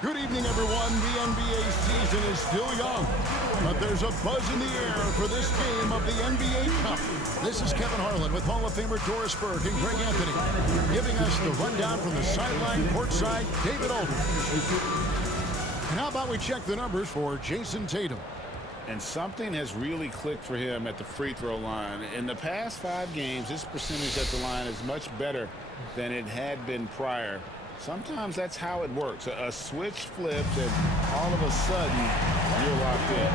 Good evening, everyone. The NBA season is still young, but there's a buzz in the air for this game of the NBA Cup. This is Kevin Harlan with Hall of Famer Doris Burke and Greg Anthony, giving us the rundown from the sideline, courtside, David Aldridge. And how about we check the numbers for Jason Tatum? And something has really clicked for him at the free throw line. In the past 5 games, his percentage at the line is much better than it had been prior. Sometimes that's how it works. A switch flips, and all of a sudden, you're locked in.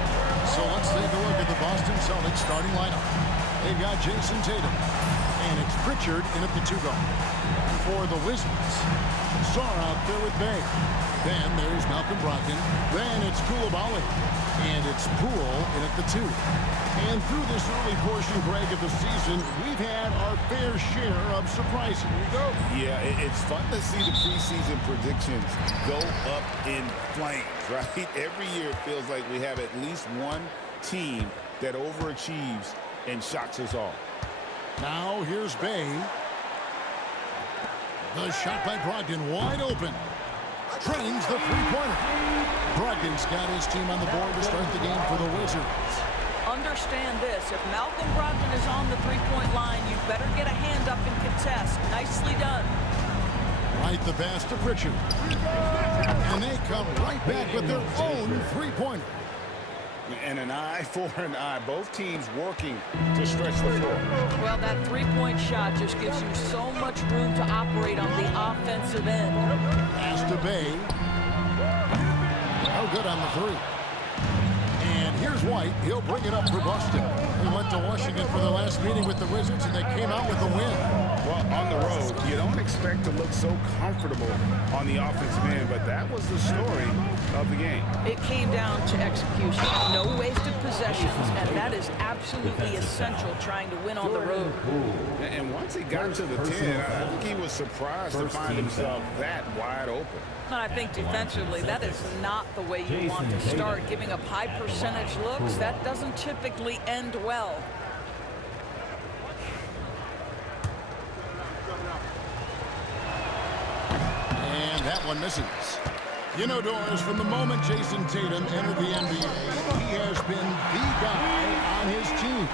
So let's take a look at the Boston Celtics starting lineup. They've got Jason Tatum, and it's Pritchard in at the 2 guard. For the Wizards, Sarr out there with Bay. Then there's Malcolm Brogdon. Then it's Coulibaly. And it's Poole in at the 2. And through this early portion, Greg, of the season, we've had our fair share of surprises. Here we go. Yeah, it's fun to see the preseason predictions go up in flames, right? Every year it feels like we have at least one team that overachieves and shocks us all. Now here's Bay. The shot by Brogdon wide open. Trains the three-pointer. Brogdon's got his team on the board to start the game for the Wizards. Understand this. If Malcolm Brogdon is on the three-point line, you better get a hand up and contest. Nicely done. Right the pass to Pritchard. And they come right back with their own three-pointer. And an eye for an eye. Both teams working to stretch the floor. Well, that three-point shot just gives you so much room to operate on the offensive end. Pass to Bay. No good on the 3. And here's White. He'll bring it up for Boston. He went to Washington for the last meeting with the Wizards, and they came out with a win. Well, on the road, you don't expect to look so comfortable on the offensive end, but that was the story of the game. It came down to execution. No wasted possessions, and that is absolutely essential trying to win on the road. And once he got to the 10, I think he was surprised to find himself that wide open. And I think defensively, that is not the way you want to start. Giving up high percentage looks, that doesn't typically end well. And that one misses. You know, Doris, from the moment Jason Tatum entered the NBA, he has been the guy on his team.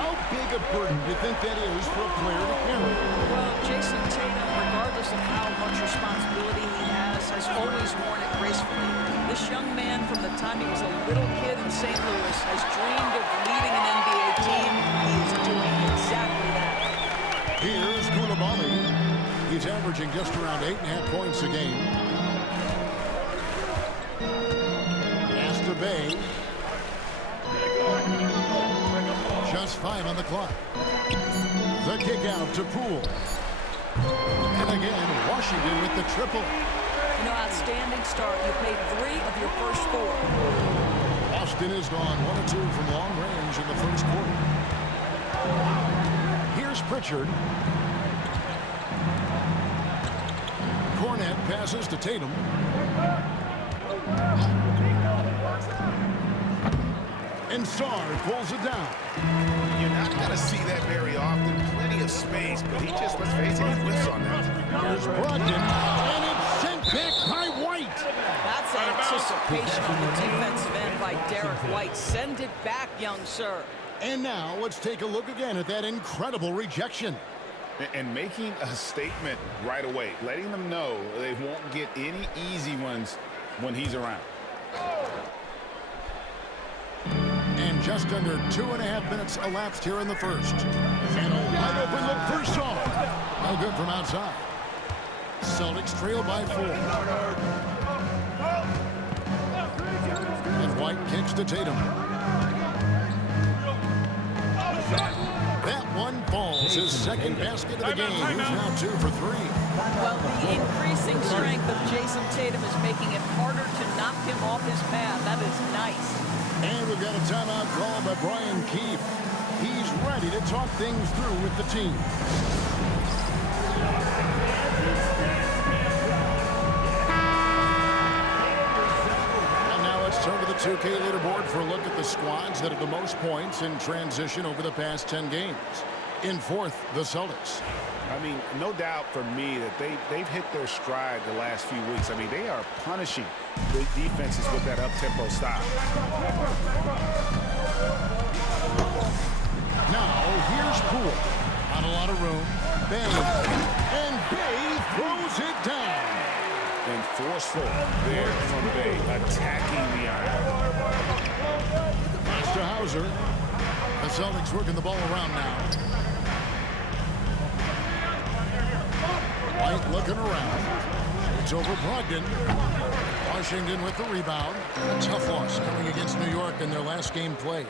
How big a burden do you think that is for a player to carry? Well, Jason Tatum, regardless of how much responsibility he has always worn it gracefully. This young man, from the time he was a little kid in St. Louis, has dreamed of leading an NBA team. He is doing exactly that. Here's Coulibaly. He's averaging just around 8.5 points a game. Pass to Bay. Just 5 on the clock. The kick out to Poole. And again, Washington with the triple. You know, outstanding start. You've made 3 of your first 4. Boston has gone 1 of 2 from long range in the first quarter. Here's Pritchard. Cornet passes to Tatum. And Sarr pulls it down. You're not going to see that very often. Plenty of space, but he just, let's face it, he whiffs on that. Here's Brogdon, and it's sent back by White. That's anticipation on the defensive end by Derek White. Send it back, young sir. And now let's take a look again at that incredible rejection. And making a statement right away, letting them know they won't get any easy ones when he's around. And just under 2.5 minutes elapsed here in the first. And a wide open look for Sarr. No good from outside. Celtics trail by 4. And White kicks to Tatum. That one falls. His second basket of the game. He's now 2 for 3. Well, the increasing strength of Jason Tatum is making it harder to knock him off his path. That is nice. And we've got a timeout called by Brian Keefe. He's ready to talk things through with the team. And now let's turn to the 2K leaderboard for a look at the squads that have the most points in transition over the past 10 games. In 4th, the Celtics. I mean, no doubt for me that they've hit their stride the last few weeks. I mean, they are punishing the defenses with that up-tempo style. Now, here's Poole. Not a lot of room. Bay. And Bay throws it down. And forceful there from Bay, attacking the iron. Pass to Hauser. The Celtics working the ball around now. White looking around. It's over Brogdon. Washington with the rebound. A tough loss coming against New York in their last game played.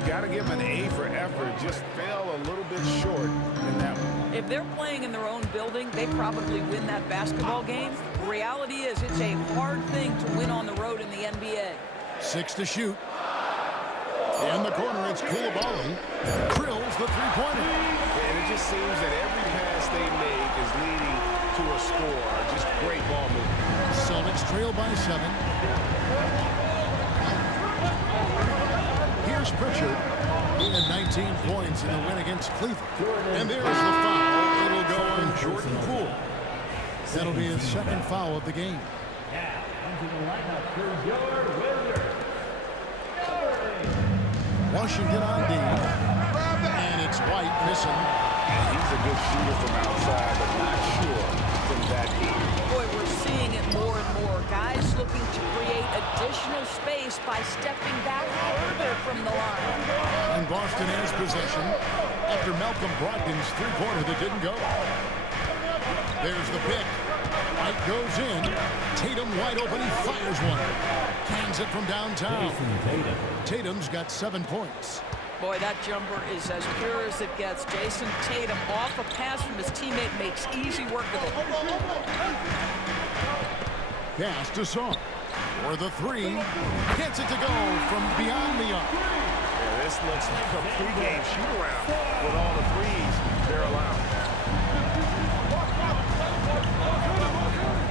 You got to give them an A for effort. Just fell a little bit short in that one. If they're playing in their own building, they probably win that basketball game. The reality is it's a hard thing to win on the road in the NBA. 6 to shoot. In the corner, it's Coulibaly. Drills the three-pointer. And it just seems that every pass they make is leading to a score. Just great ball movement. Celtics trail by 7. Here's Pritchard. He had 19 points in the win against Cleveland. And there's the foul. It'll go on Jordan Poole. That'll be his second foul of the game. Now, into the lineup for your Wizards. Washington on D. And it's White missing. And he's a good shooter from outside, but not sure from that deep. Boy, we're seeing it more and more. Guys looking to create additional space by stepping back further from the line. And Boston has possession after Malcolm Brogdon's three-pointer that didn't go. There's the pick. White goes in. Tatum wide open. He fires one. Cans it from downtown. Tatum's got 7 points. Boy, that jumper is as pure as it gets. Jason Tatum off a pass from his teammate makes easy work of it. Pass to Song. For the three. Gets it to go from beyond the arc. Yeah, this looks like a pregame shoot-around with all the threes they're allowed.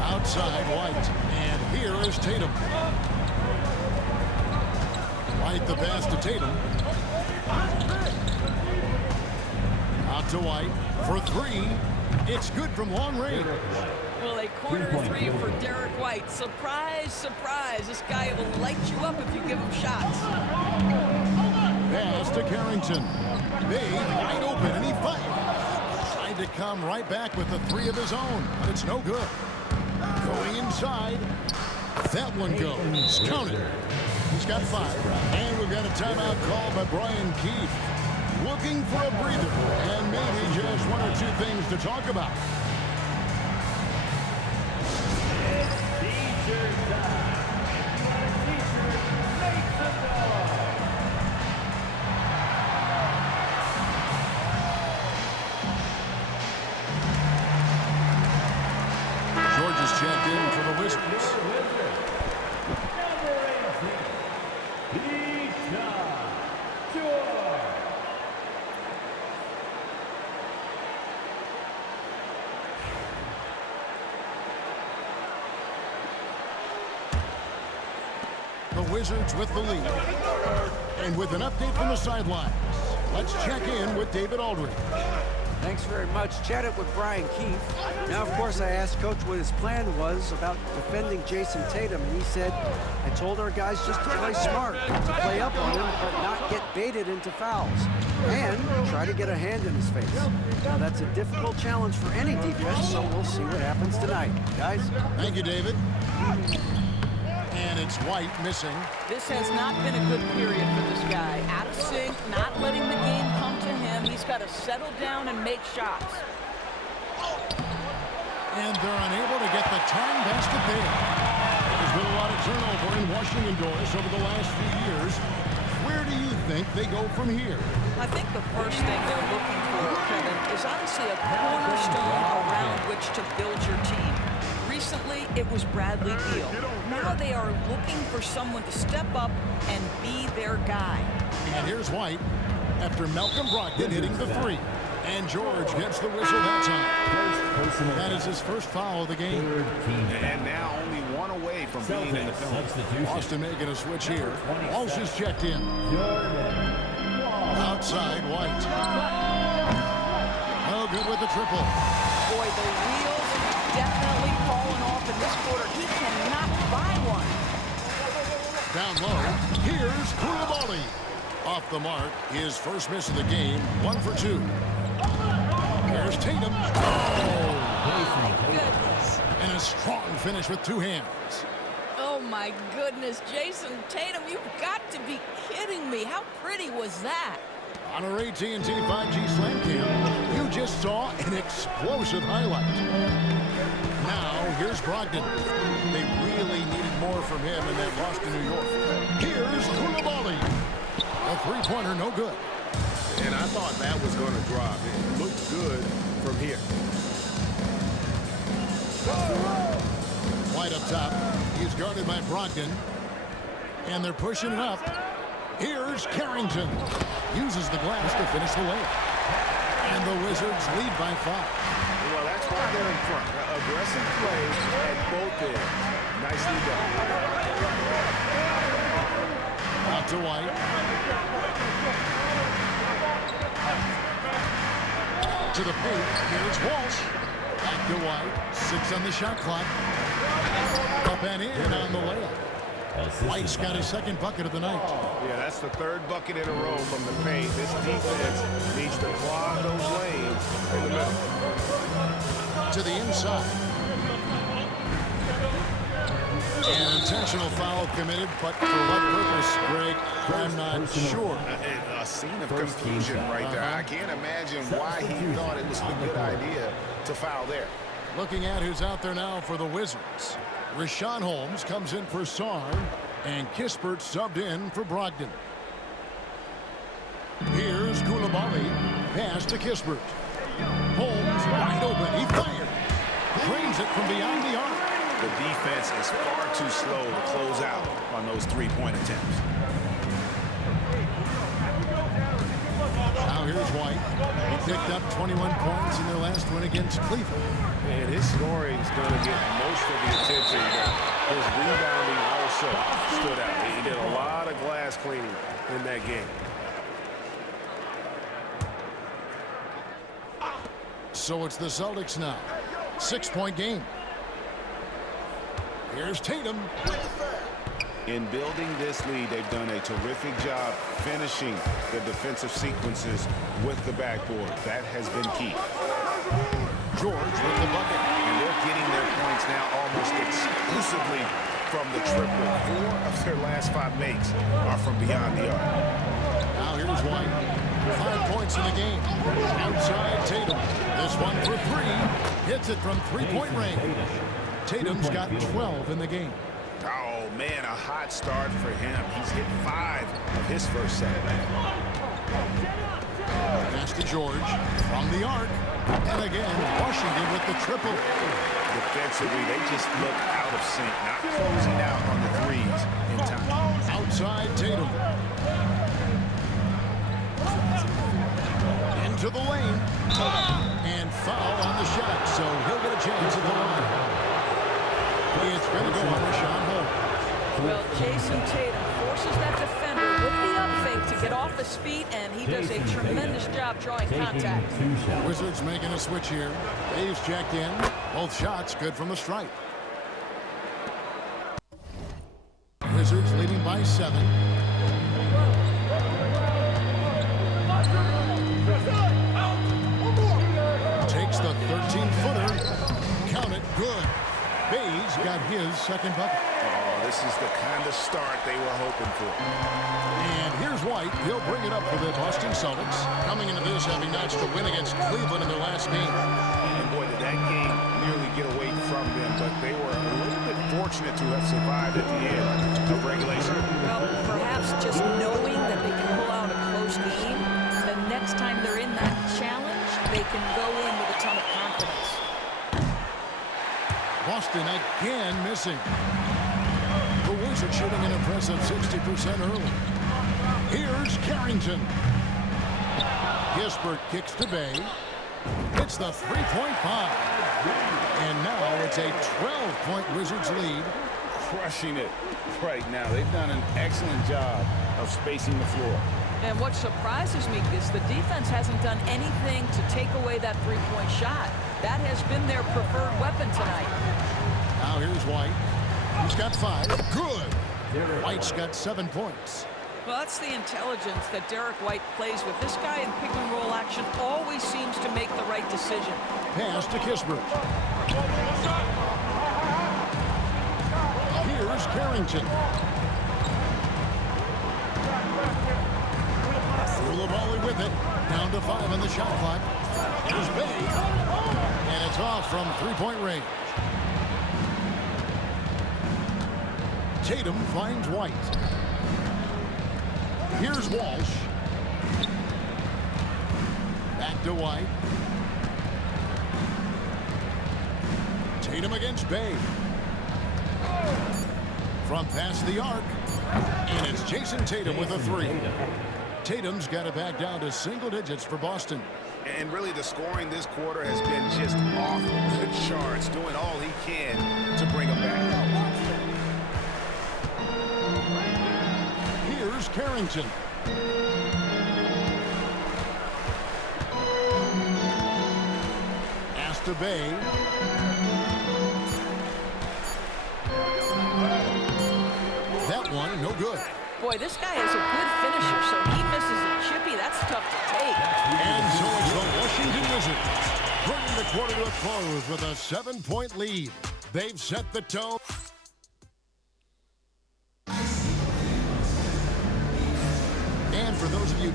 Outside White. And here is Tatum. White the pass to Tatum. Out to White for three. It's good from long range. Well, a corner three for Derek White. Surprise, surprise. This guy will light you up if you give him shots. Pass to Carrington. Bay wide open and he fires. Tried to come right back with the three of his own, but it's no good. Going inside. That one goes. Counted. He's got 5. And we've got a timeout called by Brian Keefe. Looking for a breather and maybe just 1 or 2 things to talk about. T-shirt time. If you want a T-shirt, make some noise. George is checked in for the Wizards. Number 18, Keyshawn George. The Wizards with the lead. And with an update from the sidelines, let's check in with David Aldridge. Thanks very much. Chatted with Brian Keefe. Now, of course, I asked Coach what his plan was about defending Jason Tatum, and he said, I told our guys just to play smart, to play up on him, but not get baited into fouls, and try to get a hand in his face. Now, that's a difficult challenge for any defense, so we'll see what happens tonight. Guys? Thank you, David. And it's White missing. This has not been a good period for this guy. Out of sync, not letting the game come to him. He's got to settle down and make shots. And they're unable to get the time basket there. There's been a lot of turnover in Washington doors over the last few years. Where do you think they go from here? I think the first thing they're looking for, Kevin, is obviously a cornerstone around which to build your team. Recently, it was Bradley Beal. Now they are looking for someone to step up and be their guy. And here's White after Malcolm Brogdon hitting the three. And George gets the whistle that time. That is his first foul of the game. And now only 1 away from being in the penalty. Boston making a switch here. Walsh is checked in. Outside White. no good with the triple. Boy, the wheels have definitely fallen off in this quarter. He cannot buy one. Down low, here's Koulibaly. Off the mark, his first miss of the game, 1 for 2. Here's Tatum. My goodness. And a strong finish with 2 hands. Oh, my goodness. Jason Tatum, you've got to be kidding me. How pretty was that? On our AT&T 5G Slam Cam, you just saw an explosive highlight. Now, here's Brogdon. They really needed more from him in that loss to New York. Here's Koulibaly. A three-pointer, no good. And I thought that was going to drop. It looked good from here. White up top. He's guarded by Brogdon. And they're pushing it up. Here's Carrington. Uses the glass to finish the layup. And the Wizards lead by 5. Well, that's why they're in front. Aggressive play at both ends. Nicely done. Out to White. To the paint. Here's Walsh. Back to White. 6 on the shot clock. Up and in on the layup. White's got his second bucket of the night. Yeah, that's the 3rd bucket in a row from the paint. This defense needs to clog those lanes in the middle. To the inside. An intentional foul committed, but for what purpose, Greg? I'm not sure. A scene of confusion right there. I can't imagine why he thought it was a good idea to foul there. Looking at who's out there now for the Wizards. Richaun Holmes comes in for Sarr, and Kispert subbed in for Brogdon. Here's Koulibaly. Pass to Kispert. Holmes wide open. He fired. Drains it from beyond the arc. The defense is far too slow to close out on those three-point attempts. Now here's White. He picked up 21 points in their last win against Cleveland. And his scoring is going to get most of the attention, but his rebounding also stood out. He did a lot of glass cleaning in that game. So it's the Celtics now. 6-point game. Here's Tatum. In building this lead, they've done a terrific job finishing the defensive sequences with the backboard. That has been key. George with the bucket. And they're getting their points now almost exclusively from the triple. 4 of their last 5 makes are from beyond the arc. Now here's White. 5 points in the game. Outside Tatum. This one for 3. Hits it from 3-point range. Tatum's got 12 in the game. Oh, man, a hot start for him. He's hit 5 of his first set. Pass to George from the arc. And again, Washington with the triple. Defensively, they just look out of sync, not closing out on the threes in time. Outside Tatum. Into the lane. And foul on the shot, so he'll get a chance at the line. It's going to go on Richaun Holmes. Well, Jason Tatum forces that defender with the up fake to get off his feet, and he does a tremendous job drawing contact. Wizards making a switch here. Dave's checked in. Both shots good from the stripe. Wizards leading by 7. Takes the 13-footer. Count it. Good. Bays got his second bucket. Oh, this is the kind of start they were hoping for. And here's White. He'll bring it up for the Boston Celtics. Coming into this having notched a win against Cleveland in their last game. And boy, did that game nearly get away from them, but they were a little bit fortunate to have survived at the end of regulation. Well, perhaps just knowing that they can pull out a close game, the next time they're in that challenge, they can go in with a ton of confidence. Boston again missing. The Wizards shooting an impressive 60% early. Here's Carrington. Kispert kicks to Bay. Hits the 3.5. And now it's a 12-point Wizards lead. Crushing it right now. They've done an excellent job of spacing the floor. And what surprises me is the defense hasn't done anything to take away that three-point shot. That has been their preferred weapon tonight. Now here's White. He's got 5. Good. White's got 7 points. Well, that's the intelligence that Derek White plays with. This guy in pick-and-roll action always seems to make the right decision. Pass to Kispert. Here's Carrington. Through the volley with it. Down to 5 on the shot clock. Here's Bay. And it's off from three-point range. Tatum finds White. Here's Walsh. Back to White. Tatum against Bay. From past the arc. And it's Jason Tatum with a 3. Tatum's got it back down to single digits for Boston. And really, the scoring this quarter has been just off the charts, doing all he can to bring them back. Here's Carrington. Pass to Bay. That one, no good. Boy, this guy is a good finisher, so he misses a chippy. That's tough to take. And so it's the Washington Wizards bringing the quarter to a close with a 7-point lead. They've set the tone. And for those of you...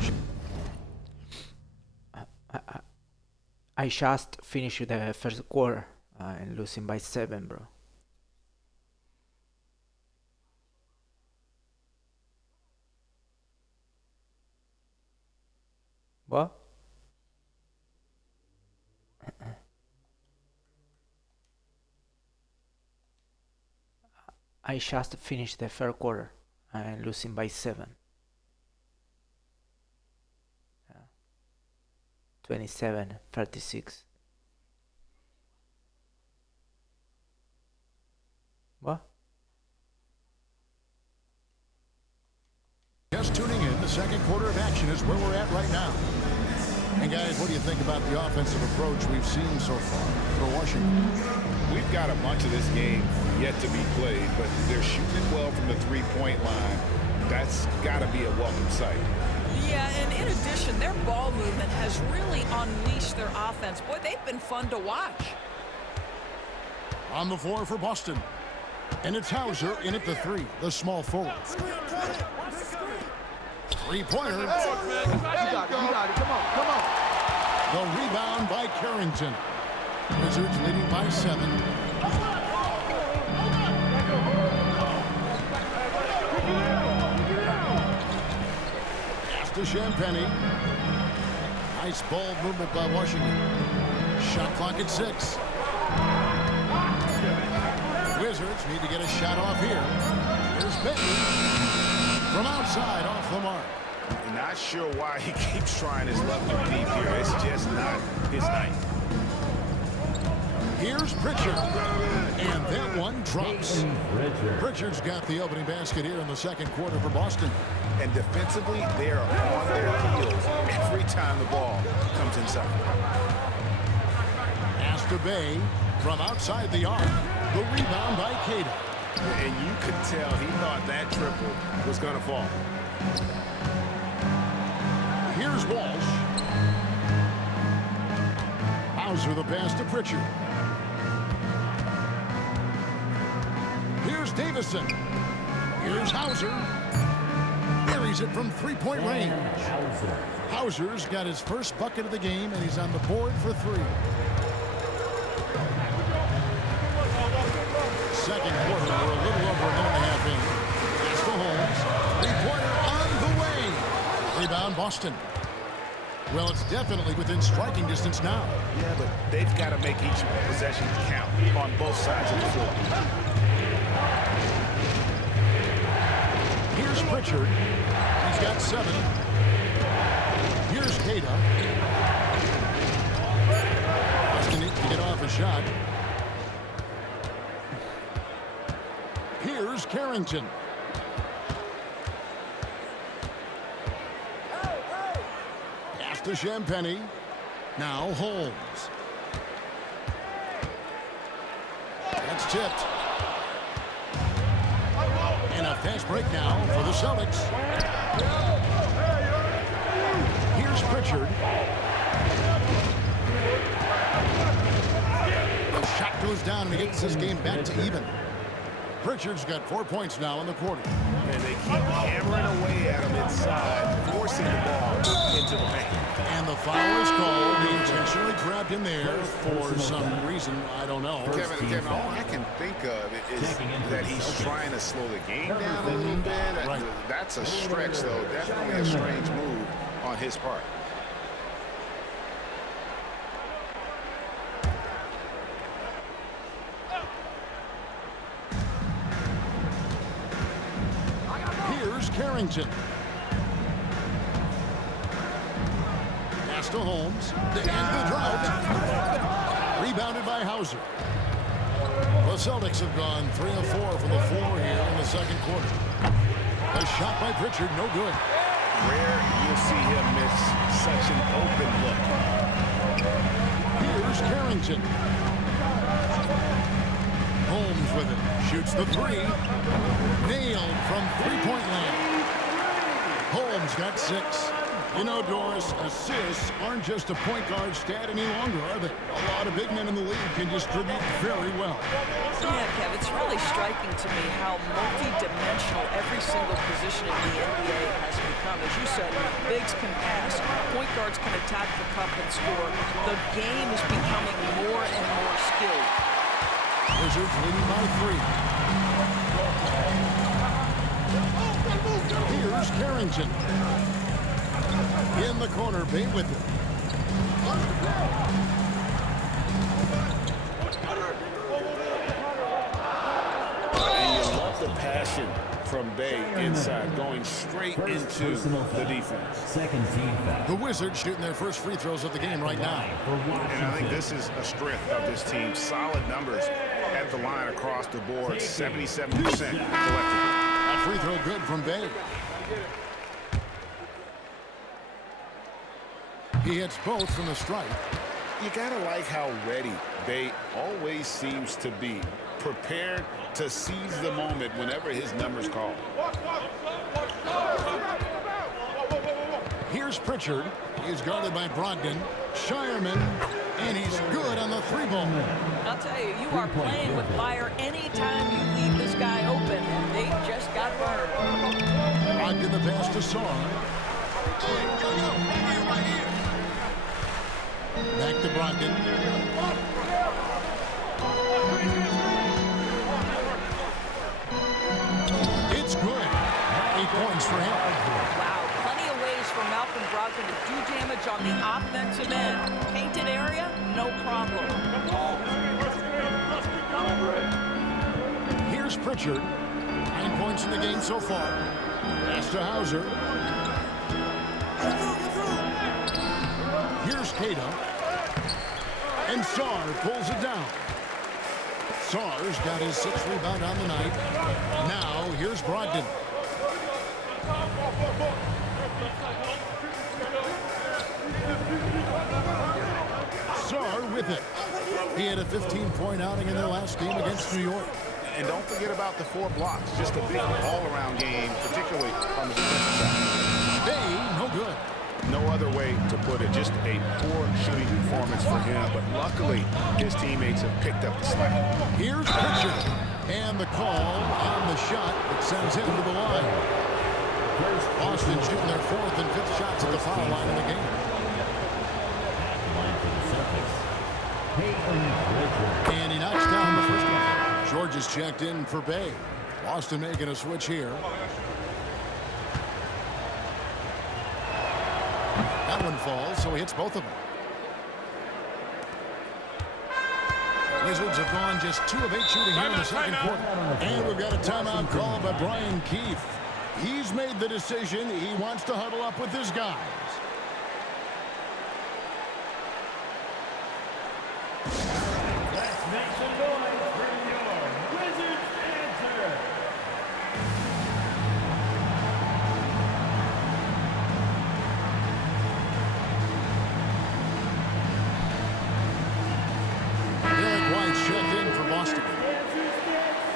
I just finished the first quarter and losing by 7, bro. What? I just finished the third quarter and losing by 7. 27-36. What? Just tuning in, the second quarter of action is where we're at right now. And guys, what do you think about the offensive approach we've seen so far for Washington? We've got a bunch of this game yet to be played, but they're shooting it well from the three-point line. That's got to be a welcome sight. Yeah, and in addition, their ball movement has really unleashed their offense. Boy, they've been fun to watch. On the floor for Boston. And it's Hauser in at the 3, the small forward. Three-pointer. You got it. Come on. The rebound by Carrington. Wizards leading by 7. To Champagny. Nice ball movement by Washington. Shot clock at 6. Wizards need to get a shot off here. Here's Benton. From outside, off the mark. Not sure why he keeps trying his luck from deep here. It's just not his night. Here's Pritchard. And that one drops. Pritchard's got the opening basket here in the second quarter for Boston. And defensively, they are on their heels every time the ball comes inside. Pass to Bay from outside the arc. The rebound by Cato. And you could tell he thought that triple was going to fall. Here's Walsh. Hauser the pass to Pritchard. Here's Davison. Here's Hauser. Buries it from three-point range. Hauser's got his first bucket of the game, and he's on the board for 3. Second quarter, we're a little over a minute and a half in. Pass to Holmes. Three-pointer on the way. Rebound, Boston. Well, it's definitely within striking distance now. Yeah, but they've got to make each possession count on both sides of the floor. Here's Pritchard. He's got 7. Here's Cato. Boston needs to get off a shot. Here's Carrington. to Champagny. Now Holmes. That's tipped. And a fast break now for the Celtics. Here's Pritchard. The shot goes down and he gets this game back to even. Pritchard's got 4 points now in the quarter. And they keep hammering away at him inside, forcing the ball into the paint. And the foul is called. He intentionally grabbed him there for some reason. I don't know. Kevin, all I can think of is that he's trying to slow the game down a little bit. Right. That's a stretch, though. Definitely a strange move on his part. Here's Carrington. Pass to Holmes. To end the drought. Rebounded by Hauser. The Celtics have gone 3 of 4 from the floor here in the second quarter. A shot by Pritchard, no good. Rare you'll see him miss such an open look. Here's Carrington. Holmes with it. Shoots the three. Nailed from three-point land. Holmes got 6. You know, Doris, assists aren't just a point guard stat any longer, are they? A lot of big men in the league can distribute very well. Yeah, Kev, it's really striking to me how multi-dimensional every single position in the NBA has become. As you said, bigs can pass, point guards can attack the cup and score. The game is becoming more and more skilled. Wizards leading by 3. Here's Carrington. In the corner, Bay with it. And you love the passion from Bay inside, going straight into the defense. Second team foul. The Wizards shooting their first free throws of the game right now. And I think this is a strength of this team. Solid numbers at the line across the board, 77% collectively. That free throw good from Bay. He hits both from the stripe. You gotta like how ready Bay always seems to be, prepared to seize the moment whenever his number's called. Here's Pritchard. He's guarded by Brogdon. Shireman, and he's good on the 3-ball. I'll tell you, you are playing with fire anytime you leave this guy open, and they just got burned. Brogdon the pass to Sarr. Back to Brogdon. It's good. 8 points for him. Wow, plenty of ways for Malcolm Brogdon to do damage on the offensive end. Painted area, no problem. Here's Pritchard. 9 points in the game so far. Pass to Hauser. Here's Cato. And Sarr pulls it down. Sarr's got his 6th rebound on the night. Now, here's Brogdon. Sarr with it. He had a 15-point outing in their last game against New York. And don't forget about the 4 blocks. Just a big all-around game, particularly on the defensive side. Bay, no good. No other way to put it. Just a poor shooting performance for him. But luckily, his teammates have picked up the slack. Here's Pritchard. And the call on the shot that sends him to the line. Boston shooting their 4th and 5th shots at the foul line in the game. And he knocks down the first one. George is checked in for Bay. Boston making a switch here. That one falls, so he hits both of them. Wizards have gone just 2 of 8 shooting here in the second quarter. And we've got a timeout called by Brian Keefe. He's made the decision. He wants to huddle up with his guys. Let's make some noise for your Wizards answer.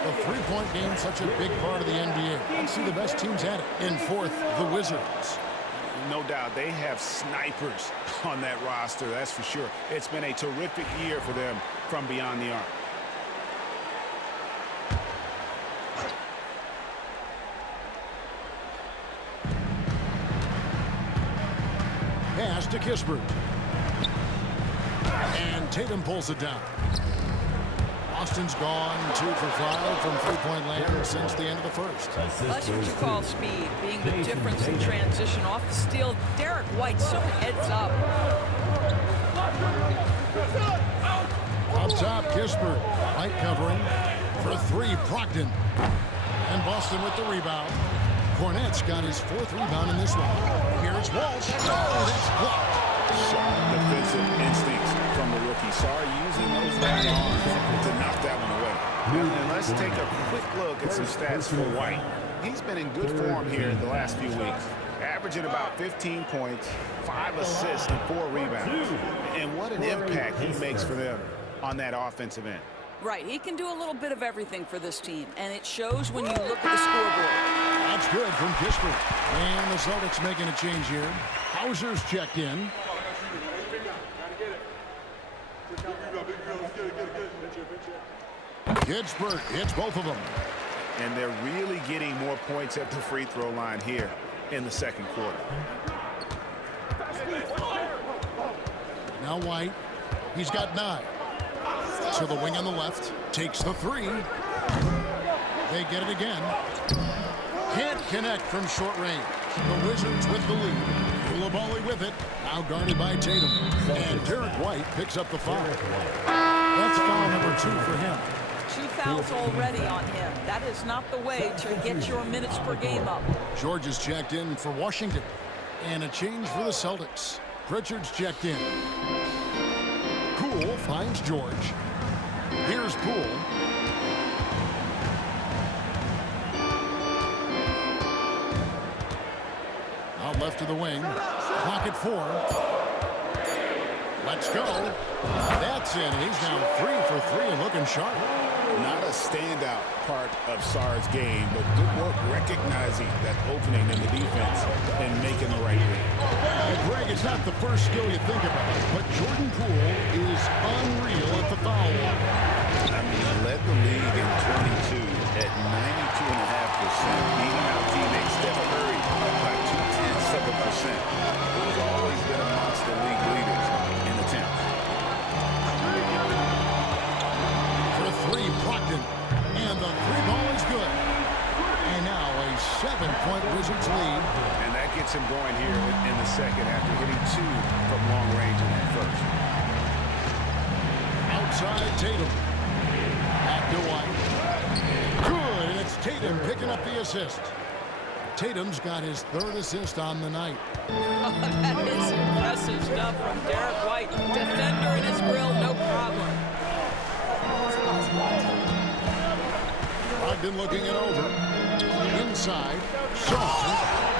The three-point game, such a big part of the NBA. Let's see the best teams at it. In fourth, the Wizards. No doubt they have snipers on that roster, that's for sure. It's been a terrific year for them from beyond the arc. Pass to Kispert. And Tatum pulls it down. Boston's gone 2 for 5 from three-point land since the end of the first. That's what you call speed, being the difference in transition. Off the steal, Derek White so heads up. Up top, Kispert. White covering for 3, Brogdon. And Boston with the rebound. Cornette's got his 4th rebound in this one. Here's Walsh. Oh, that's blocked. Sharp defensive instincts from the rookie. Sorry, using those long arms to knock that one away. And let's take a quick look at some stats for White. He's been in good form here in the last few weeks, averaging about 15 points, 5 assists, and 4 rebounds. And what an impact he makes for them on that offensive end. Right, he can do a little bit of everything for this team, and it shows when you look at the scoreboard. That's good from Kispert. And the Celtics making a change here. Hauser's checked in. Kispert hits both of them. And they're really getting more points at the free throw line here in the second quarter. Now White. He's got 9. To the wing on the left. Takes the 3. They get it again. Can't connect from short range. The Wizards with the lead. Coulibaly with it. Now guarded by Tatum. And Derek White picks up the foul. That's foul number 2 for him. 2 fouls already on him. That is not the way to get your minutes per game up. George is checked in for Washington. And a change for the Celtics. Pritchard's checked in. Poole finds George. Here's Poole. Out left to the wing. Clock at 4. Let's go. That's it. He's now 3 for 3 and looking sharp. Not a standout part of Sarr's game, but good work recognizing that opening in the defense and making the right read. Greg, it's not the first skill you think about, but Jordan Poole is unreal at the foul line. I mean, he led the league in 22 at 92.5%, beating out teammate Steph Curry by 0.2%. He's always been amongst the league leaders in attempts. For 3, Brogdon. And the 3-ball is good. And now a 7-point Wizards lead. And that gets him going here in the second after hitting 2 from long range in that first. Outside Tatum. Back to White. Good, and it's Tatum picking up the assist. Tatum's got his 3rd assist on the night. That is impressive stuff from Derek White. Defender in his grill, no problem. Brogdon looking it over. Inside. Sarr.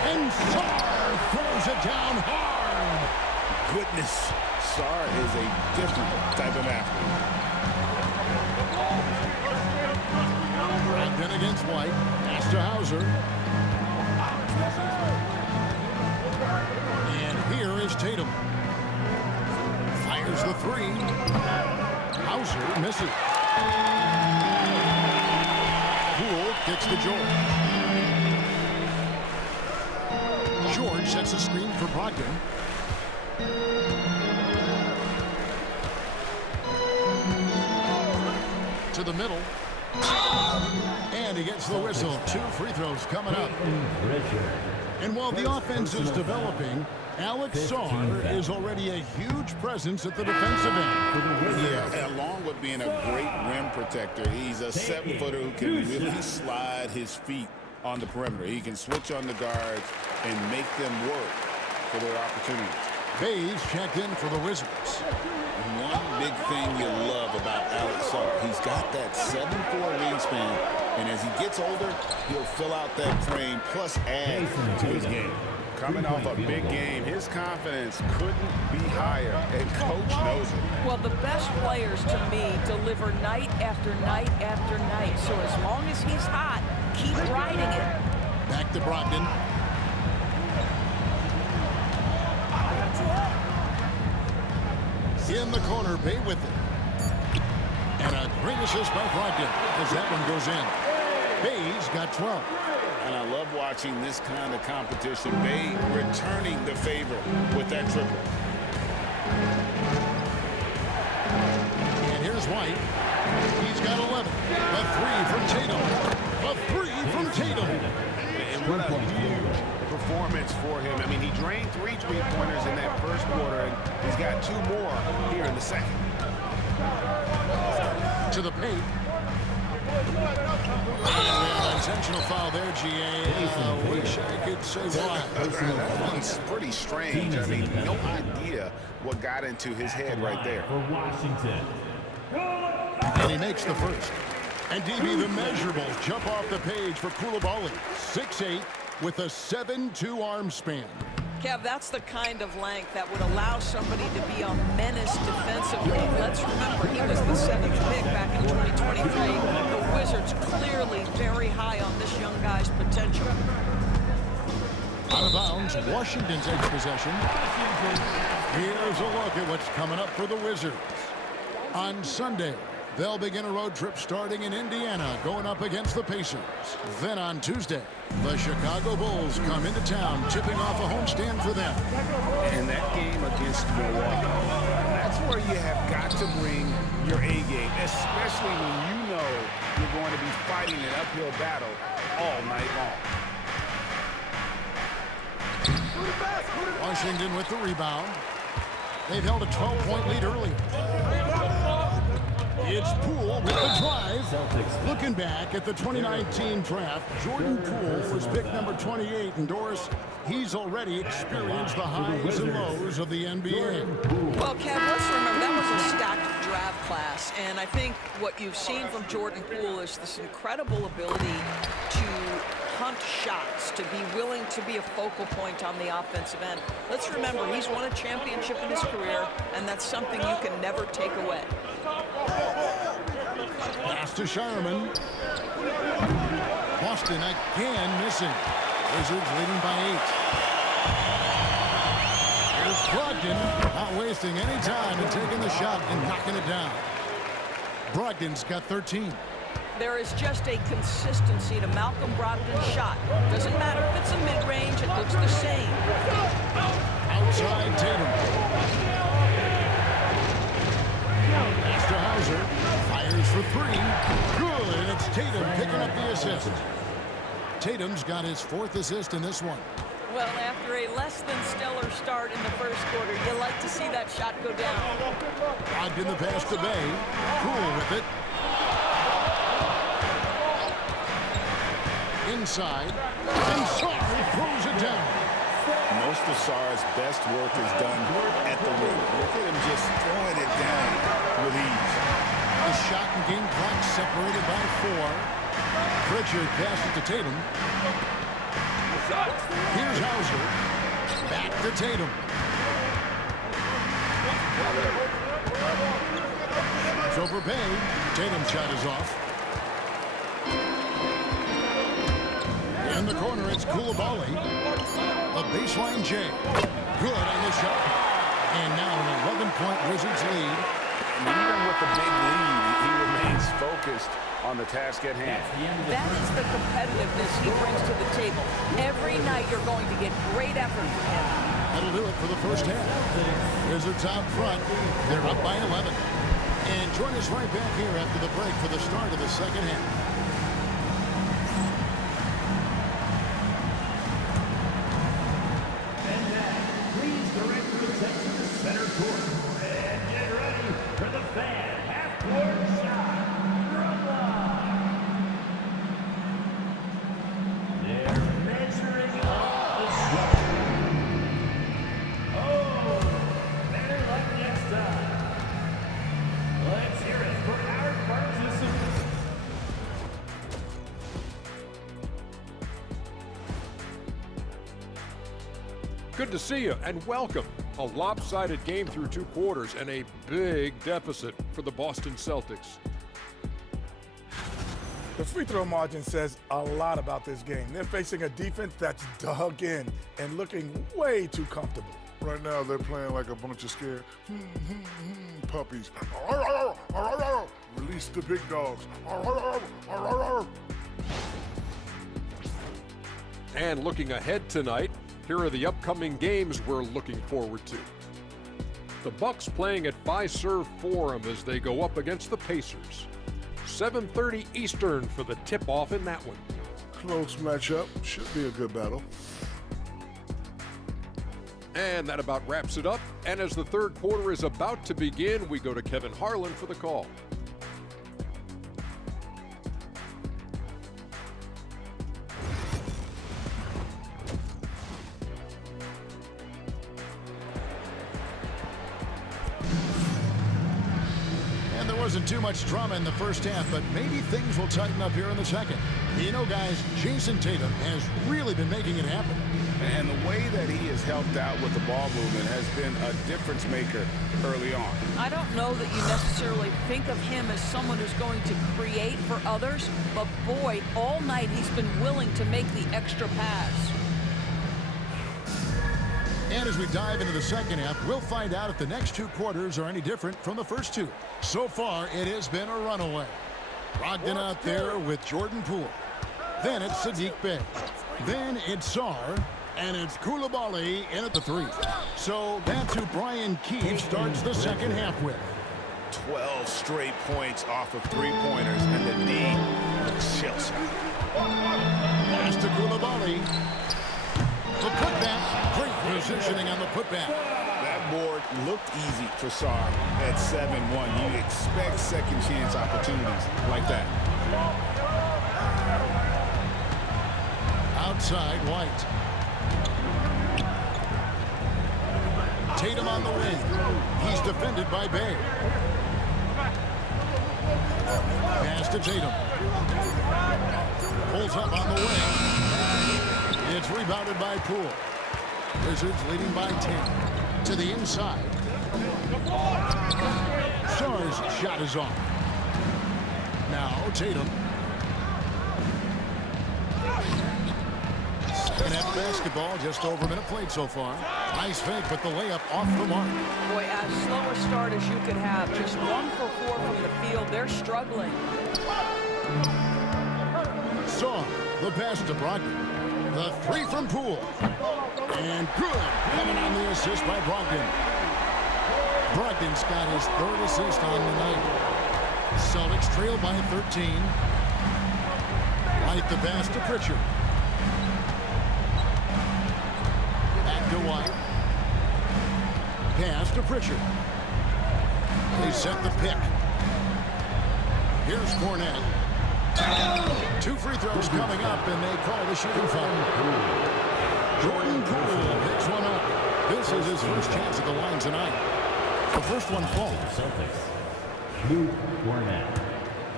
And Sarr throws it down hard. Goodness, Sarr is a different type of athlete. Brogdon against White. Pass to Hauser. And here is Tatum. Fires the 3. Hauser misses. Poole kicks to George. George sets a screen for Brogdon. To the middle. And he gets the whistle. 2 free throws coming up. And while the offense is developing, Alex Sarr is already a huge presence at the defensive end. Yeah, along with being a great rim protector, he's a 7-footer who can really slide his feet on the perimeter. He can switch on the guards and make them work for their opportunities. Bays checked in for the Wizards. One big thing you love about Alex Sarr, he's got that 7'4" wingspan, and as he gets older, he'll fill out that frame plus add to his game. Coming off a big game, his confidence couldn't be higher, and Coach knows it. Well, the best players, to me, deliver night after night after night. So as long as he's hot, keep riding it. Back to Brogdon. In the corner, Bay with it. And a great assist by Brogdon as that one goes in. Bay's got 12. And I love watching this kind of competition. Bay returning the favor with that triple. And here's White. He's got 11. A three from Tatum. A three from Tatum. And what a huge performance for him. I mean, he drained 3 3-pointers in that first quarter, and he's got 2 more here in the second. To the paint. An intentional foul there, GA. Wish I could say why. That one's pretty strange. I mean, no idea what got into his head right there. For Washington. And he makes the first. And DB, the measurables jump off the page for Coulibaly. 6'8", with a 7'2" arm span. Kev, that's the kind of length that would allow somebody to be a menace defensively. Let's remember, he was the 7th pick back in 2023. The Wizards clearly very high on this young guy's potential. Out of bounds, Washington's edge possession. Here's a look at what's coming up for the Wizards. On Sunday, they'll begin a road trip starting in Indiana, going up against the Pacers. Then on Tuesday, the Chicago Bulls come into town, tipping off a homestand for them. And that game against Milwaukee, that's where you have got to bring your A game, especially when you know you're going to be fighting an uphill battle all night long. Washington with the rebound. They've held a 12-point lead earlier. It's Poole with the drive. Looking back at the 2019 draft, Jordan Poole was picked number 28. And Doris, he's already experienced the highs and lows of the NBA. Well, Kev, let's remember that was a stacked draft class. And I think what you've seen from Jordan Poole is this incredible ability to hunt shots, to be willing to be a focal point on the offensive end. Let's remember, he's won a championship in his career, and that's something you can never take away. Pass to Sharman. Boston again missing. Wizards leading by 8. Here's Brogdon, not wasting any time and taking the shot and knocking it down. Brogdon's got 13. There is just a consistency to Malcolm Brogdon's shot. Doesn't matter if it's a mid-range, it looks the same. Outside Tatum. Pass to Hauser. Fires for 3. Good, and it's Tatum picking up the assist. Tatum's got his 4th assist in this one. Well, after a less than stellar start in the first quarter, you like to see that shot go down. Brogdon the pass to Bay. Poole with it. Inside. And Sarr throws it down. Most of Sarr's best work is done at the rim. Look at him just throwing it down with ease. The shot and game clock separated by 4. Pritchard passes to Tatum. Here's Hauser. Back to Tatum. It's over Bay. Tatum's shot is off. In the corner, it's Coulibaly. The baseline J. Good on the shot. And now an 11-point Wizards lead. And even with the big lead, he remains focused on the task at hand. That is the competitiveness he brings to the table. Every night you're going to get great effort from him. That'll do it for the first half. Wizards out front. They're up by 11. And join us right back here after the break for the start of the second half. Good to see you and welcome. A lopsided game through 2 quarters and a big deficit for the Boston Celtics. The free throw margin says a lot about this game. They're facing a defense that's dug in and looking way too comfortable. Right now, they're playing like a bunch of scared puppies. Release the big dogs. And looking ahead tonight, here are the upcoming games we're looking forward to. The Bucks playing at Fiserv Forum as they go up against the Pacers. 7:30 Eastern for the tip-off in that one. Close matchup. Should be a good battle. And that about wraps it up. And as the third quarter is about to begin, we go to Kevin Harlan for the call. And there wasn't too much drama in the first half, but maybe things will tighten up here in the second. You know, guys, Jason Tatum has really been making it happen. And the way that he has helped out with the ball movement has been a difference maker early on. I don't know that you necessarily think of him as someone who's going to create for others, but boy, all night he's been willing to make the extra pass. And as we dive into the second half, we'll find out if the next 2 quarters are any different from the first 2. So far, it has been a runaway. Brogdon out there with Jordan Poole. Then it's Sadiq Bey. Then it's Sarr. And it's Coulibaly in at the 3. So that's who Brian Keefe starts the second half with. 12 straight points off of 3-pointers, and the D looks shell-shocked. Pass to Coulibaly. The putback. Great positioning on the putback. That board looked easy for Sarr at 7-1. You expect second chance opportunities like that. Outside White. Tatum on the wing. He's defended by Bey. Pass to Tatum. Pulls up on the wing. It's rebounded by Poole. Wizards leading by 10. To the inside. Sarr's shot is off. Now Tatum. And at basketball, just over a minute played so far. Nice fake, but the layup off the mark. Boy, as slow a start as you could have. Just 1 for 4 from the field. They're struggling. Sarr, the pass to Brogdon. The 3 from Poole. And good. Coming on the assist by Brogdon. Brogdon's got his 3rd assist on the night. Celtics trail by 13. White the pass to Pritchard. To White. Pass to Pritchard. They set the pick. Here's Cornette. 2 free throws coming up, and they call the shooting foul. Jordan Poole picks one up. This is his first chance at the line tonight. The first one falls. Celtics. Luke Cornette.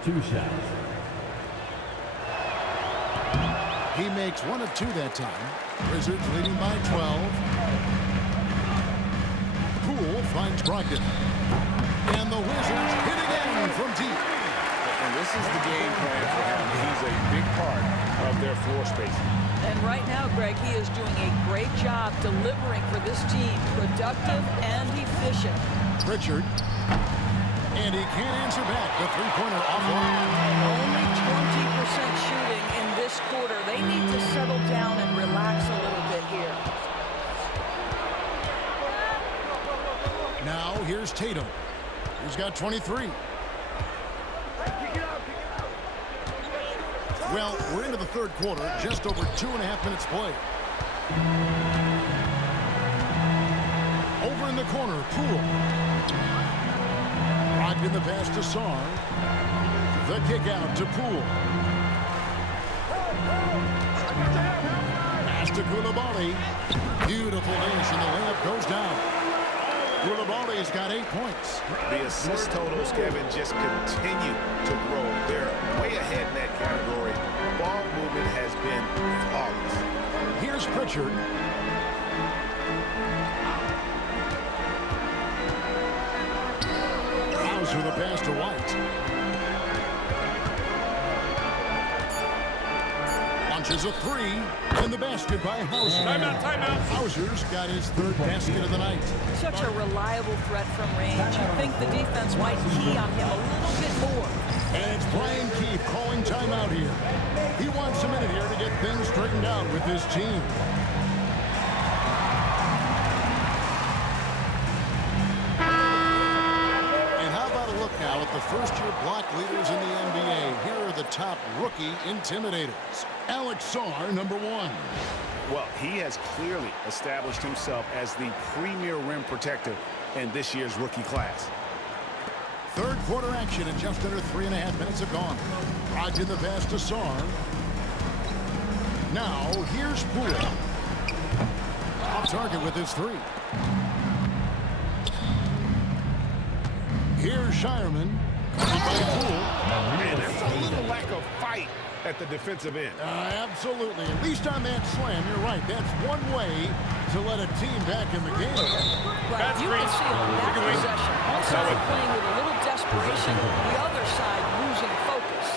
2 shots. He makes 1 of 2 that time. Wizards leading by 12. Poole finds Brogdon. And the Wizards hit again from deep. And this is the game plan for him. He's a big part of their floor spacing. And right now, Greg, he is doing a great job delivering for this team. Productive and efficient. Pritchard. And he can't answer back. The 3-pointer offline. Only 20% shooting in this quarter. They need to settle down and relax a little bit here. Now here's Tatum. He's got 23. Well, we're into the third quarter. Just over 2.5 minutes played. Over in the corner, Poole. Brogdon the pass to Sarr. The kick out to Poole. Pass to Coulibaly. Beautiful dish, and the layup goes down. Coulibaly's got 8 points. The assist totals, Kevin, just continue to grow. They're way ahead in that category. Ball movement has been flawless. Here's Pritchard. pass to White. Launches a three, and the basket by Hauser. Timeout. Hauser's got his third basket of the night. Such a reliable threat from range. You think the defense might key on him a little bit more. And it's Brian Keefe calling timeout here. He wants a minute here to get things straightened out with his team. And how about a look now at the first-year block leaders in the NBA. Here are the top rookie intimidators. Alex Sarr, number 1. Well, he has clearly established himself as the premier rim protector in this year's rookie class. Third quarter action in just under 3.5 minutes have gone. Brogdon the pass to Sarr. Now, here's Poole. Off target with his three. Here's Shireman. Covered by Poole. And that's a little lack of fight at the defensive end. Absolutely. At least on that slam, you're right. That's one way to let a team back in the game. Right, you can see on that possession. One side playing with a little desperation, the other side losing focus.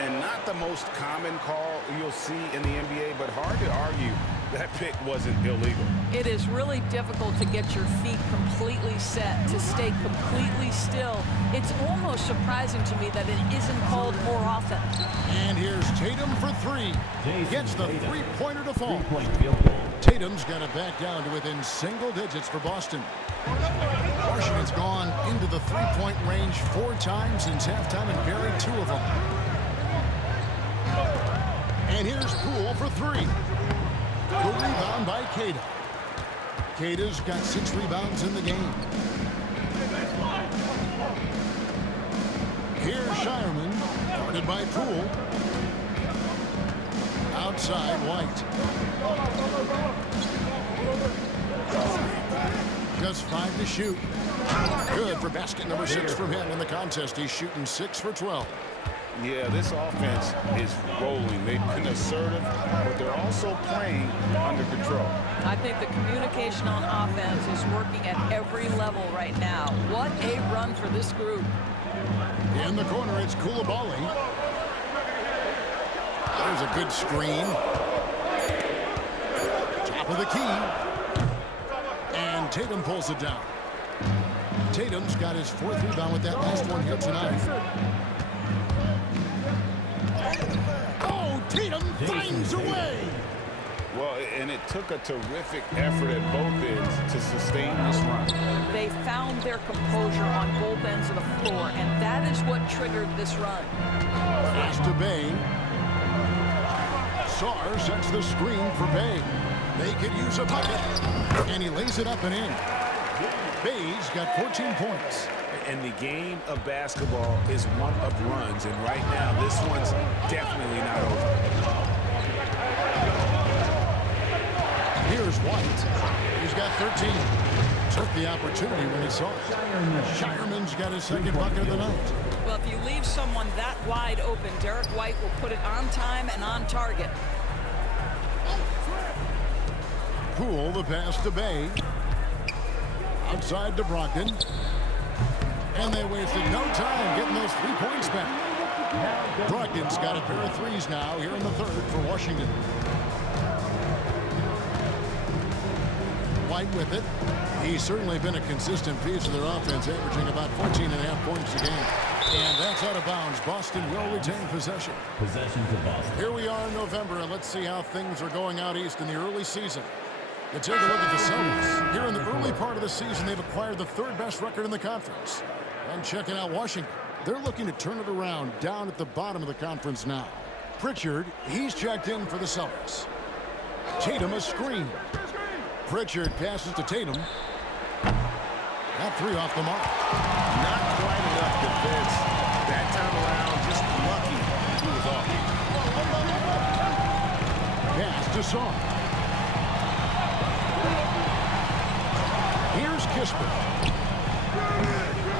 And not the most common call you'll see in the NBA, but hard to argue that pick wasn't illegal. It is really difficult to get your feet completely set, to stay completely still. It's almost surprising to me that it isn't called more often. And here's Tatum for three. Gets the three-pointer to fall. Three-point field goal. Tatum's got it back down to within single digits for Boston. Washington's gone into the three-point range 4 times since halftime and buried 2 of them. And here's Poole for 3. The rebound by Queta. Queta's got 6 rebounds in the game. Here's Shireman, guarded by Poole. Outside White. Just 5 to shoot. Good for basket number 6 from him in the contest. He's shooting 6 for 12. Yeah, this offense is rolling. They've been assertive, but they're also playing under control. I think the communication on offense is working at every level right now. What a run for this group. In the corner, it's Coulibaly. There's a good screen. Top of the key. And Tatum pulls it down. Tatum's got his 4th rebound with that last one here tonight. Oh, Tatum finds a way. Well, and it took a terrific effort at both ends to sustain this run. They found their composure on both ends of the floor, and that is what triggered this run. Pass to Bay. Sarr sets the screen for Bay. They could use a bucket, and he lays it up and in. Bay's got 14 points. And the game of basketball is one of runs, and right now this one's definitely not over. Here's White. He's got 13. Took the opportunity when he saw it. Shireman's got his 2nd bucket of the night. Well, if you leave someone that wide open, Derek White will put it on time and on target. Poole, the pass to Bay. Outside to Brogdon. And they wasted no time getting those 3 points back. Brogdon's got a pair of threes now here in the 3rd for Washington. White with it. He's certainly been a consistent piece of their offense, averaging about 14.5 points a game. And that's out of bounds. Boston will retain possession. Possession to Boston. Here we are in November, and let's see how things are going out east in the early season. And take a look at the Celtics. Here in the early part of the season, they've acquired the 3rd best record in the conference. And checking out Washington. They're looking to turn it around down at the bottom of the conference now. Pritchard, he's checked in for the Celtics. Tatum a screen. Pritchard passes to Tatum. That 3 off the mark. Not quite enough defense. That time around, just lucky he was off. Pass to Sarr. Here's Kispert.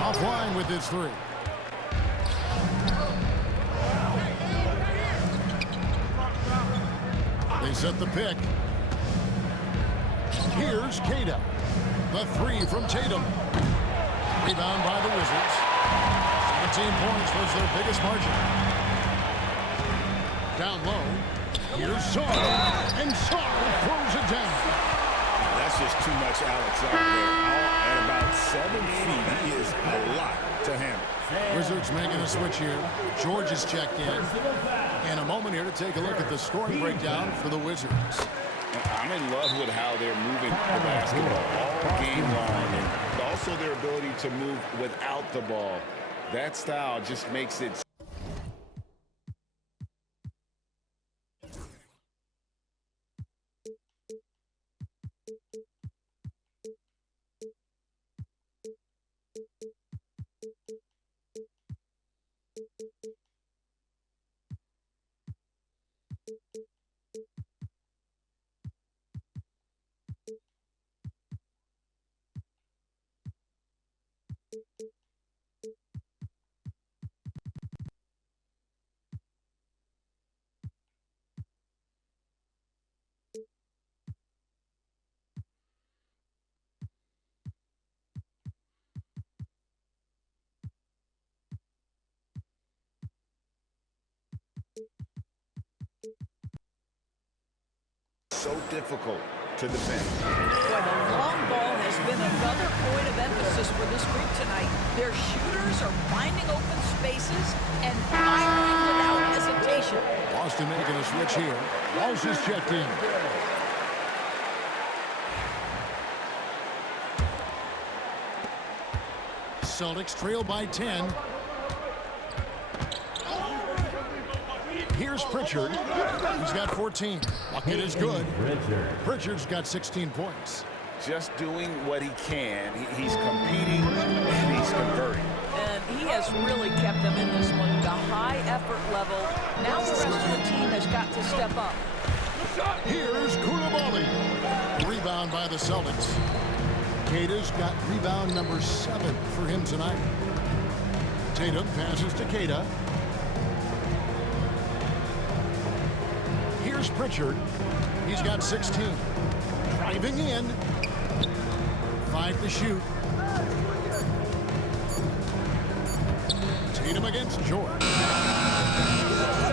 Offline with his 3. They set the pick. Here's Queta. The 3 from Tatum. Rebound by the Wizards. points was their biggest margin. Down low. Here's Sarr. And Sarr throws it down. That's just too much Alex out there. At about 7 feet, he is a lot to handle. Wizards making a switch here. George is checked in. And a moment here to take a look at the scoring breakdown for the Wizards. I'm in love with how they're moving the basketball all game long, and also their ability to move without the ball. That style just makes it so difficult to defend. Boy, the long ball has been another point of emphasis for this group tonight. Their shooters are finding open spaces and firing without hesitation. Boston making a switch here. Walsh is checked in. Celtics trail by 10. Here's Pritchard. He's got 14. Bucket is good. Pritchard's got 16 points. Just doing what he can. He's competing and he's converting. And he has really kept them in this one. The high effort level. Now the rest of the team has got to step up. Here's Koulibaly. Rebound by the Celtics. Keita's got rebound number 7 for him tonight. Tatum passes to Keita. Here's Pritchard. He's got 16. Driving in. 5 to shoot. Tatum against George.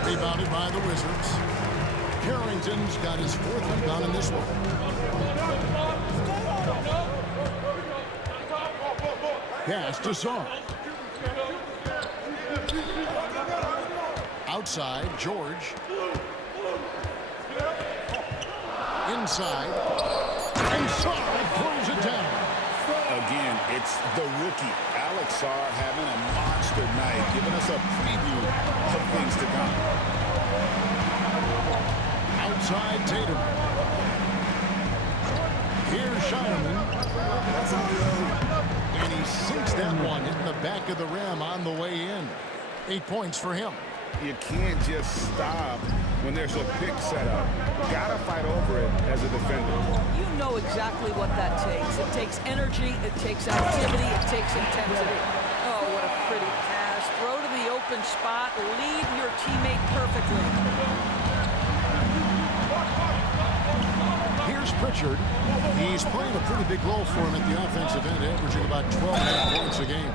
Rebounded by the Wizards. Carrington's got his 4th rebound in this one. Pass to Sarr. Outside, George. Inside. And Sarr throws it down. Again, it's the rookie, Alex Sarr, having a monster night, giving us a preview of things to come. Outside, Tatum. Here's Shireman. And he sinks that one in the back of the rim on the way in. 8 points for him. You can't just stop when there's a pick set up. Gotta fight over it as a defender. You know exactly what that takes. It takes energy, it takes activity, it takes intensity. Oh, what a pretty pass. Throw to the open spot. Lead your teammate perfectly. Here's Pritchard. He's playing a pretty big role for him at the offensive end, averaging about 12.5 points a game.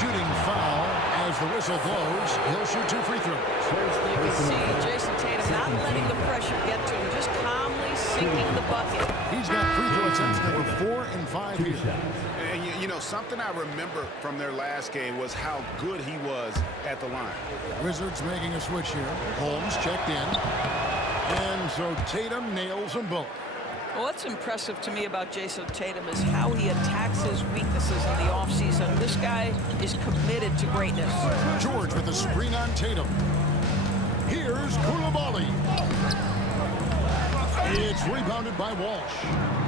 Shooting foul as the whistle blows. He'll shoot 2 free throws. You can see Jason Tatum not letting the pressure get to him, just calmly sinking the bucket. He's got free throw attempts number 4 and 5 here. And you know, something I remember from their last game was how good he was at the line. Wizards making a switch here. Holmes checked in. And so Tatum nails them both. Well, what's impressive to me about Jason Tatum is how he attacks his weaknesses in the offseason. This guy is committed to greatness. George with a screen on Tatum. Here's Koulibaly. It's rebounded by Walsh.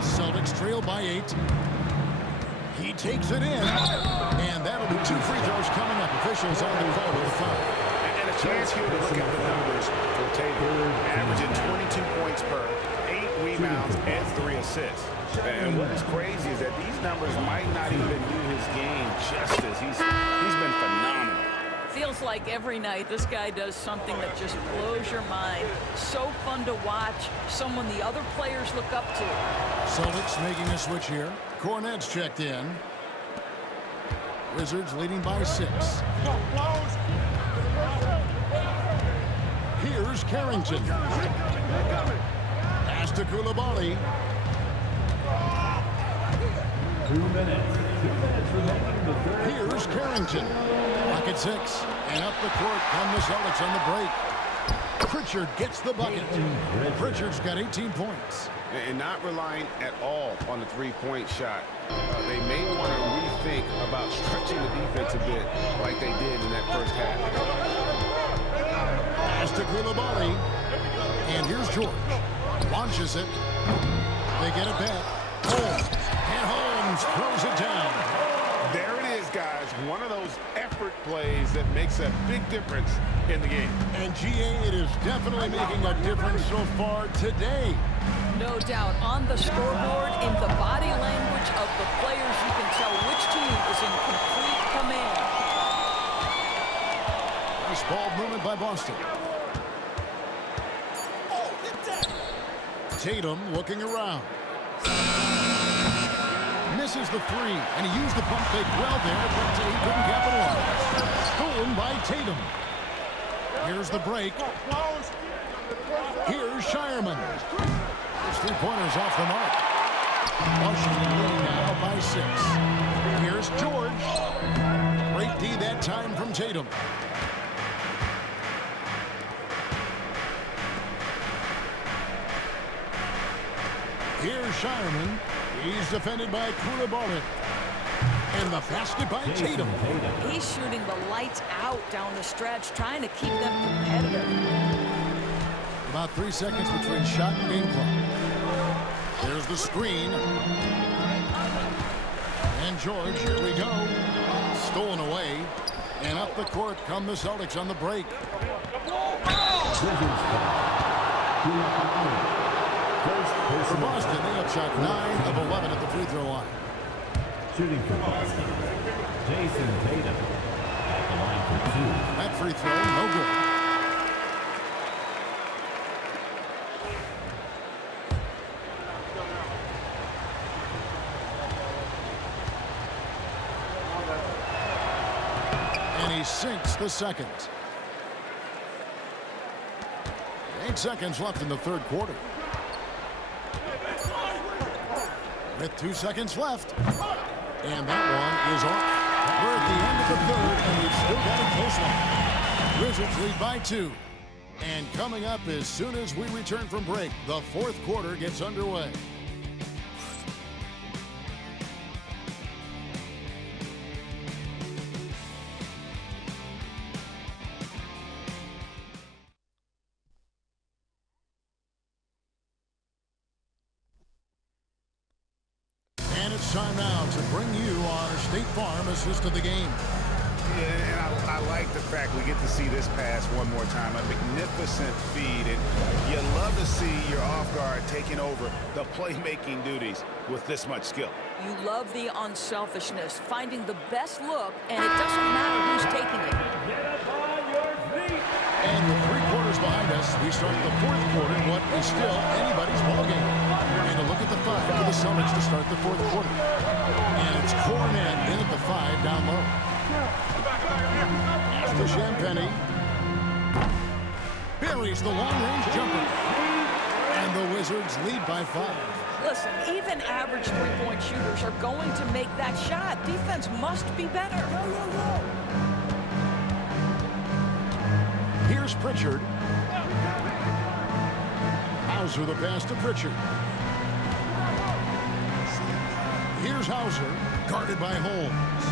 Celtics trail by 8. He takes it in. And that'll be 2 free throws coming up. Officials on the call with the foul. And a chance here to look at the numbers for Tatum. Averaging 22 points per 8 rebounds and 3 assists. And what is crazy is that these numbers might not even do his game justice. He's been phenomenal. Feels like every night this guy does something that just blows your mind. So fun to watch. Someone the other players look up to. Celtics making a switch here. Cornet's checked in. Wizards leading by 6. Here's Carrington. Pass to Coulibaly. 2 minutes. 2 minutes remaining in the third. Here's Carrington. Lock at 6. And up the court come the Celtics on the break. Pritchard gets the bucket. Pritchard's got 18 points. And not relying at all on the three-point shot. They may want to rethink about stretching the defense a bit like they did in that first half. Pass to Coulibaly. And here's George. Launches it. They get it back. Holmes. And Holmes throws it down. There it is, guys. One of those effort plays that makes a big difference in the game. And GA, it is definitely making a difference so far today. No doubt. On the scoreboard, in the body language of the players, you can tell which team is in complete command. Nice ball movement by Boston. Tatum looking around. Misses the 3, and he used the pump fake well there, but he couldn't capitalize. Stolen by Tatum. Here's the break. Here's Shireman. His 3-pointers off the mark. Washington leading now by 6. Here's George. Great D that time from Tatum. Here's Shireman. He's defended by Coulibaly. And the basket by Tatum. He's shooting the lights out down the stretch, trying to keep them competitive. About 3 seconds between shot and game clock. There's the screen. And George, here we go. Stolen away. And up the court come the Celtics on the break. For Boston, they have shot 9 of 11 at the free throw line. Shooting for Boston, Jason Tatum at the line for 2. That free throw, no good. And he sinks the second. 8 seconds left in the third quarter. With 2 seconds left. And that one is off. We're at the end of the third, and we've still got a close one. Wizards lead by 2. And coming up as soon as we return from break, the fourth quarter gets underway. It's time now to bring you our State Farm assist of the game. Yeah, and I like the fact we get to see this pass one more time. A magnificent feed, and you love to see your off guard taking over the playmaking duties with this much skill. You love the unselfishness, finding the best look, and it doesn't matter who's taking it. Get up on your feet. And with 3 quarters behind us, we start the fourth quarter in what is still anybody's ballgame. And a look at the 5 for the Celtics to start the fourth quarter. And it's Cornet in at the 5 down low. After Champagny. Buries the long-range jumper. And the Wizards lead by 5. Listen, even average three-point shooters are going to make that shot. Defense must be better. Here's Pritchard. Hauser the pass to Pritchard. Here's Hauser, guarded by Holmes.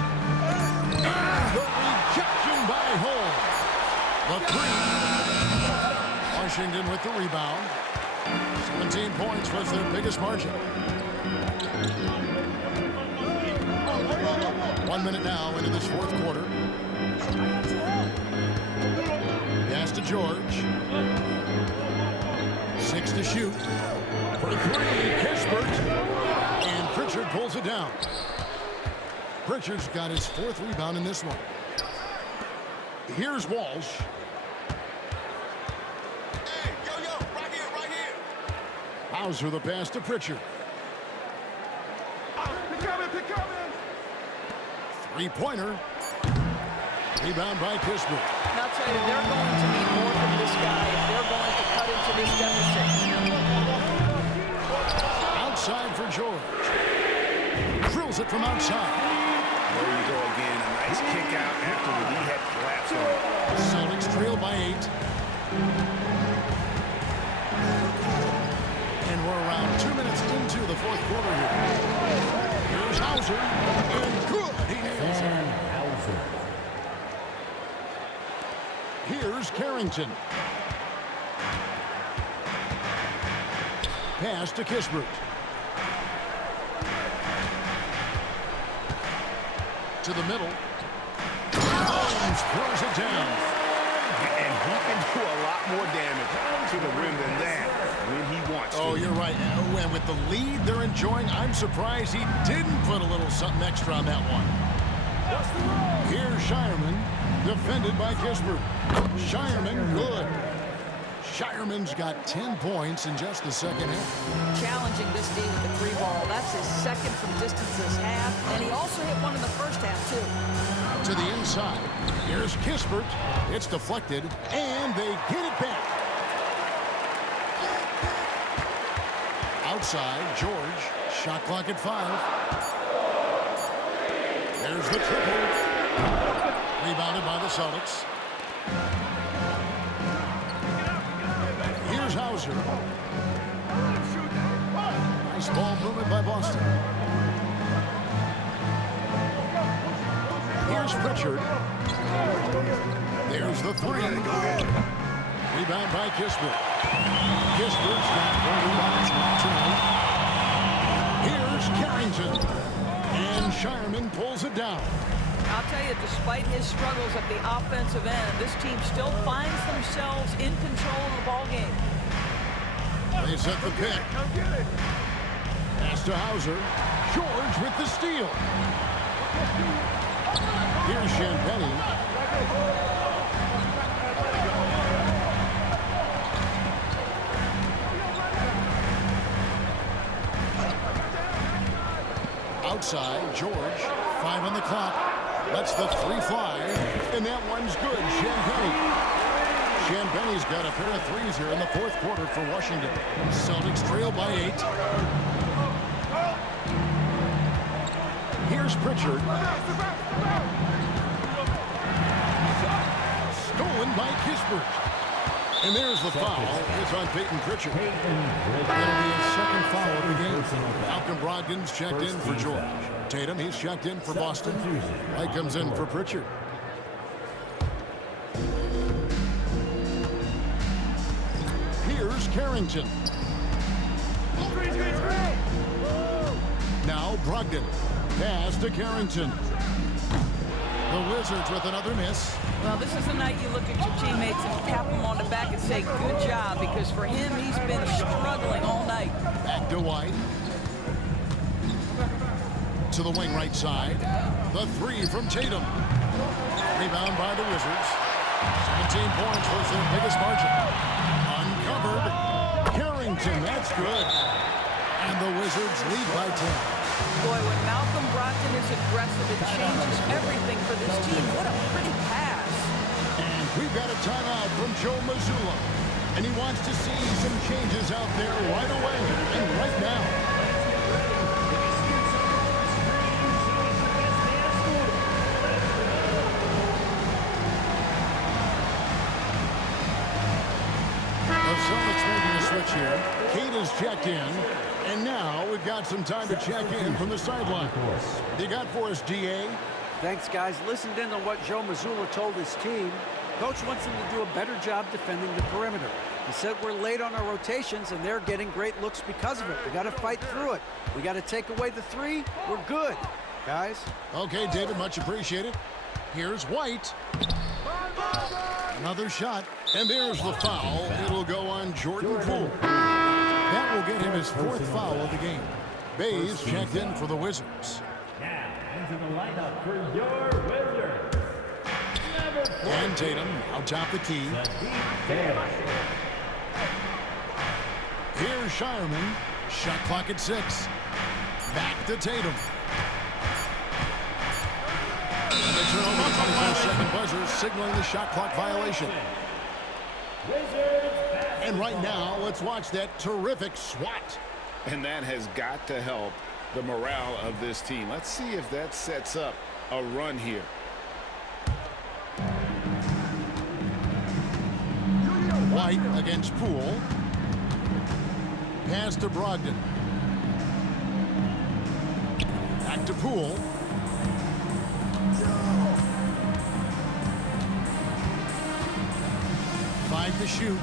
And the rejection by Holmes. The 3. Washington with the rebound. 17 points was their biggest margin. 1 minute now into this fourth quarter. Pass to George. 6 to shoot. For 3, Kispert. And Pritchard pulls it down. Pritchard's got his 4th rebound in this one. Here's Walsh. Hey, yo, right here, right here. Hauser the pass to Pritchard. Three-pointer. Rebound by Kispert. And I'll tell you, they're going to need more from this guy if they're going to cut into this deficit. Outside for George. Drills it from outside. There you go again. A nice kick out after the knee had collapsed on it. Celtics trail by 8. And we're around 2 minutes into the fourth quarter here. Here's Hauser. And good. He nails it. Here's Carrington. Pass to Kispert. To the middle. Holmes throws it down. And he can do a lot more damage to the rim than that when he wants to. Oh, you're right. And with the lead they're enjoying, I'm surprised he didn't put a little something extra on that one. Here's Shireman, defended by Kispert. Shireman, good. Shireman's got 10 points in just the second half. Challenging this D with the free ball. That's his second from distance this half. And he also hit one in the first half, too. To the inside. Here's Kispert. It's deflected, and they get it back. Outside, George. Shot clock at 5. There's the triple. Rebounded by the Celtics. Here's Hauser. Nice ball movement by Boston. Here's Pritchard. There's the 3. Rebound by Kispert. Kispert's got 4 rebounds now tonight. Here's Carrington. And Shireman pulls it down. I'll tell you, despite his struggles at the offensive end, this team still finds themselves in control of the ball game. They set the pick. Pass to Hauser. George with the steal. Here's Champagnie. Outside, George. 5 on the clock. Lets the 3 fly. And that one's good. Champagnie's got a pair of 3s here in the fourth quarter for Washington. Celtics trail by 8. Here's Pritchard. Stolen by Kispert. And there's the foul. It's on Peyton Pritchard. That'll be his second foul of the game. Malcolm Brogdon's checked in for George. Tatum, he's checked in for Boston. White comes in for Pritchard. Here's Carrington. Now Brogdon. Pass to Carrington. The Wizards with another miss. Well, this is the night you look at your teammates and tap them on the back and say, good job, because for him, he's been struggling all night. Back to White. To the wing right side. The 3 from Tatum. Rebound by the Wizards. 17 points was their biggest margin. Uncovered. Carrington, that's good. And the Wizards lead by 10. Boy, when Malcolm Brogdon is aggressive, it changes everything for this team. What a pretty pass. And we've got a timeout from Joe Mazzulla. And he wants to see some changes out there right away and right now. The Celtics making a switch here. Kate is checked in. And now we've got some time to check in from the sideline. You got for us, DA? Thanks, guys. Listened in on what Joe Mazzulla told his team. Coach wants them to do a better job defending the perimeter. He said we're late on our rotations, and they're getting great looks because of it. We got to fight through it. We got to take away the 3. We're good, guys. Okay, David, much appreciated. Here's White. Another shot. And there's the foul. It'll go on Jordan Poole. That will get him his 4th foul of the game. Bays checked in for the Wizards. Now, into the lineup for your Wizards. And Tatum out top the key. Here's Shireman. Shot clock at 6. Back to Tatum. And they turn over the 24-second buzzer, signaling the shot clock violation. And right now, let's watch that terrific swat. And that has got to help the morale of this team. Let's see if that sets up a run here. White against Poole. Pass to Brogdon. Back to Poole. Five to shoot.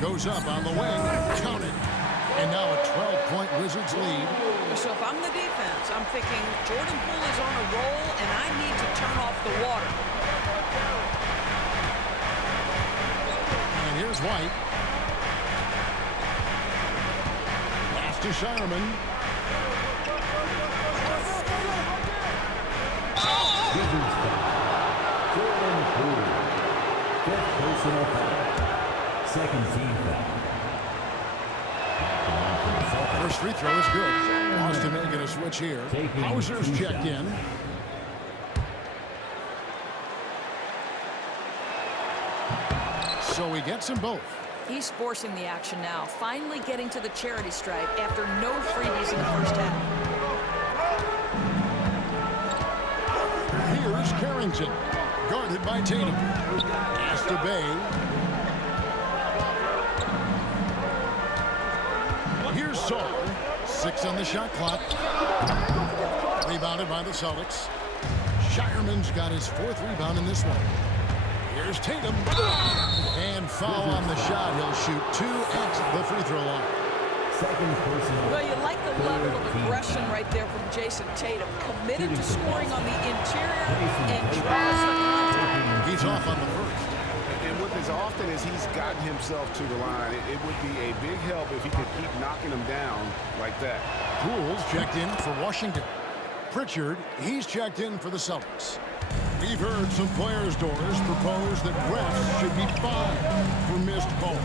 Goes up on the wing. Count it. And now a 12-point Wizards lead. So if I'm the defense, I'm thinking Jordan Poole is on a roll, and I need to turn off the water. And here's White. Pass to Shireman. Wizards foul. Jordan Poole. Fifth personal foul. Second team foul. First free throw is good. Boston making a switch here. Hauser's checked in. So he gets them both. He's forcing the action now, finally getting to the charity stripe after no freebies in the first half. Here's Carrington, guarded by Tatum. Pass to Bay. Here's Saul. 6 on the shot clock. Rebounded by the Celtics. Shireman's got his 4th rebound in this one. Here's Tatum. And foul on the shot. He'll shoot 2 at the free throw line. Well, you like the level of aggression right there from Jason Tatum. Committed to scoring on the interior and draws the contact. He's off on the first. And with as often as he's gotten himself to the line, it would be a big help if he could keep knocking them down like that. Poole's checked in for Washington. Pritchard, he's checked in for the Celtics. We've heard some players' doors propose that refs should be fined for missed calls,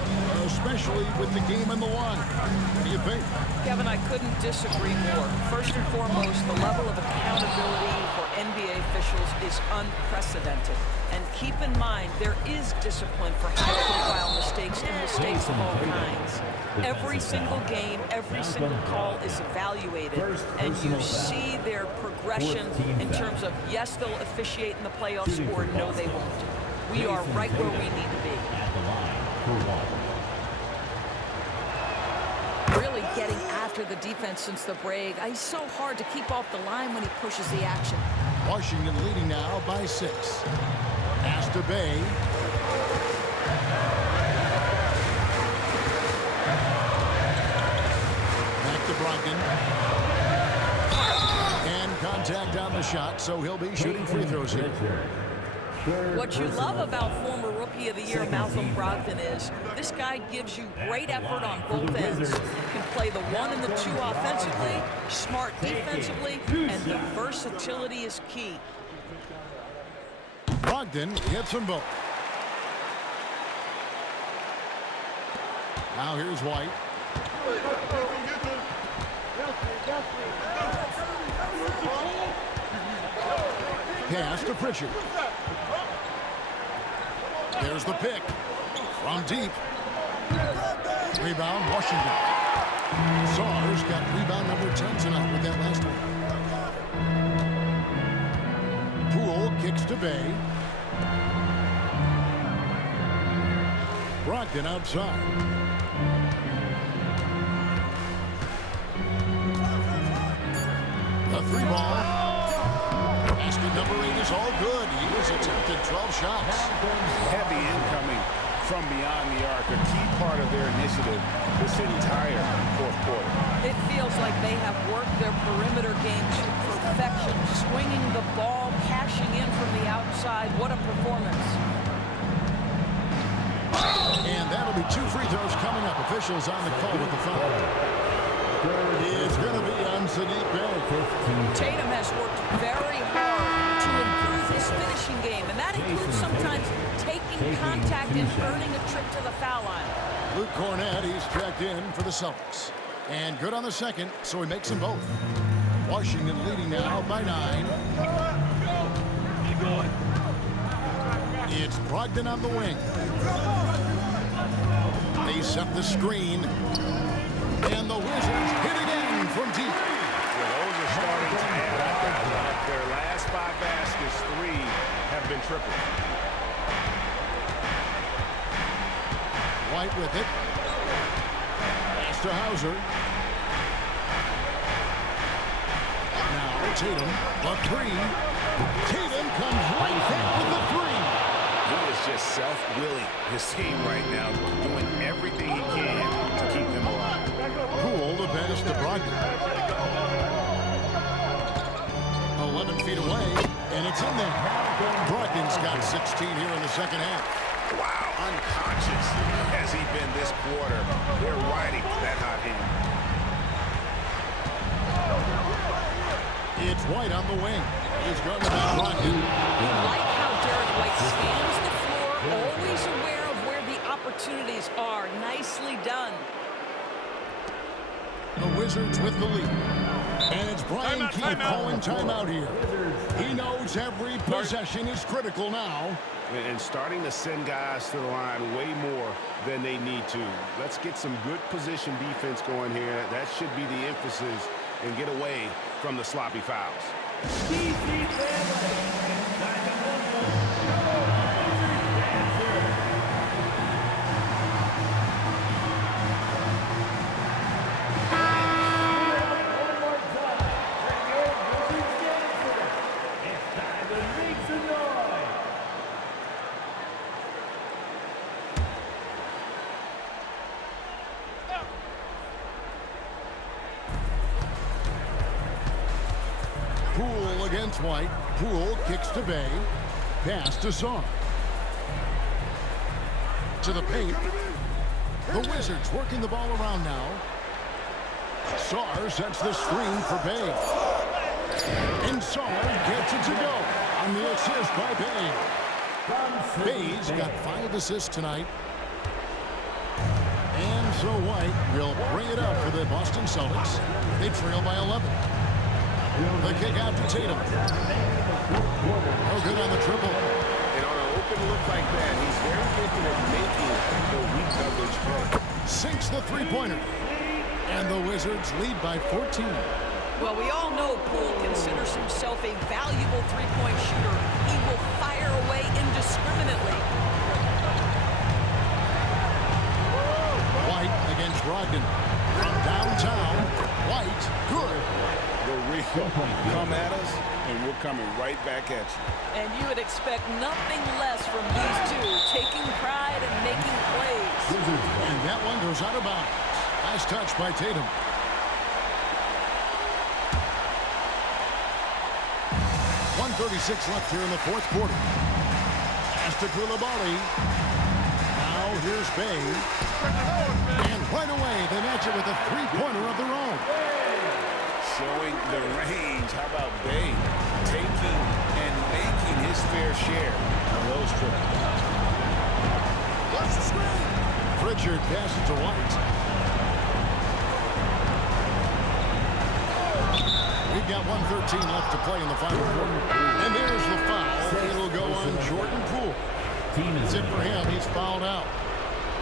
especially with the game on the line. What do you think? Kevin, I couldn't disagree more. First and foremost, the level of accountability for NBA officials is unprecedented. And keep in mind, there is discipline for high-profile mistakes and mistakes of all kinds. Every single game, every single call is evaluated, and you see their progression in terms of, yes, they'll officiate in the playoffs, or no, they won't. We are right where we need to be. Really getting after the defense since the break. He's so hard to keep off the line when he pushes the action. Washington leading now by 6. Pass to Bay. Back to Brogdon. And contact on the shot, so he'll be shooting free throws here. What you love about former Rookie of the Year Malcolm Brogdon is this guy gives you great effort on both ends. Can play the 1 and the 2 offensively, smart defensively, and the versatility is key. Brogdon hits them both. Now here's White. Pass to Pritchard. There's the pick from deep. Rebound, Washington. Sars got rebound number 10 tonight with that last one. Poole kicks to Bay. Brogdon outside. The 3 ball. Basket number 8 is all good. He has attempted 12 shots. Heavy incoming from beyond the arc, a key part of their initiative this entire 4th quarter. It feels like they have worked their perimeter game to perfection, swinging the ball, cashing in from the outside. What a performance. And that'll be 2 free throws coming up. Officials on the call with the foul. It's going to be on Sadiq Bey. Tatum has worked very hard to improve his finishing game, and that includes sometimes taking contact and earning a trip to the foul line. Luke Cornett, he's checked in for the Celtics. And good on the second, so he makes them both. Washington leading now by 9. good. It's Brogdon on the wing. They set the screen. And the Wizards hit again from deep. Well, those are starting to add up. Their last 5 baskets, 3 have been triple. White with it. Pass to Hauser. Now Tatum, the 3. Tatum comes right back with the 3. He is just self-willing his team right now, doing everything he can to keep them alive. Poole to pass to Brogdon. 11 feet away, and it's in there. Brogdon's got 16 here in the second half. Wow, unconscious has he been this quarter. They're riding that hot hand. It's White on the wing. He's guarded by Brogdon. Like how Derek White scans the floor, always aware of where the opportunities are. Nicely done. The Wizards with the lead. And it's Brian Keefe calling timeout here. He knows every possession is critical now. And starting to send guys to the line way more than they need to. Let's get some good position defense going here. That should be the emphasis, and get away from the sloppy fouls. DC family. Poole against White. Poole kicks to Bay. Pass to Sarr. To the paint. The Wizards working the ball around now. Sarr sets the screen for Bay. And Sarr gets it to go on the assist by Bay. Bay's got 5 assists tonight. And so White will bring it up for the Boston Celtics. They trail by 11. The kick out to Tatum. No good on the triple. And on an open look like that, he's very gifted at making the weak coverage play. Sinks the three-pointer. And the Wizards lead by 14. Well, we all know Poole considers himself a valuable three-point shooter. He will fire away indiscriminately. White against Brogdon. From downtown, White, good. Come at us, and we're coming right back at you. And you would expect nothing less from these two, taking pride and making plays. And that one goes out of bounds. Nice touch by Tatum. .136 left here in the fourth quarter. Pass to Coulibaly. Now here's Bay. And right away, they match it with a three-pointer of their own. Showing the range. How about Bay taking and making his fair share of those triples? What's the screen? Pritchard passes to White. We've got 1:13 left to play in the final quarter. And there's the foul. It'll go on Jordan Poole. That's it for him. He's fouled out.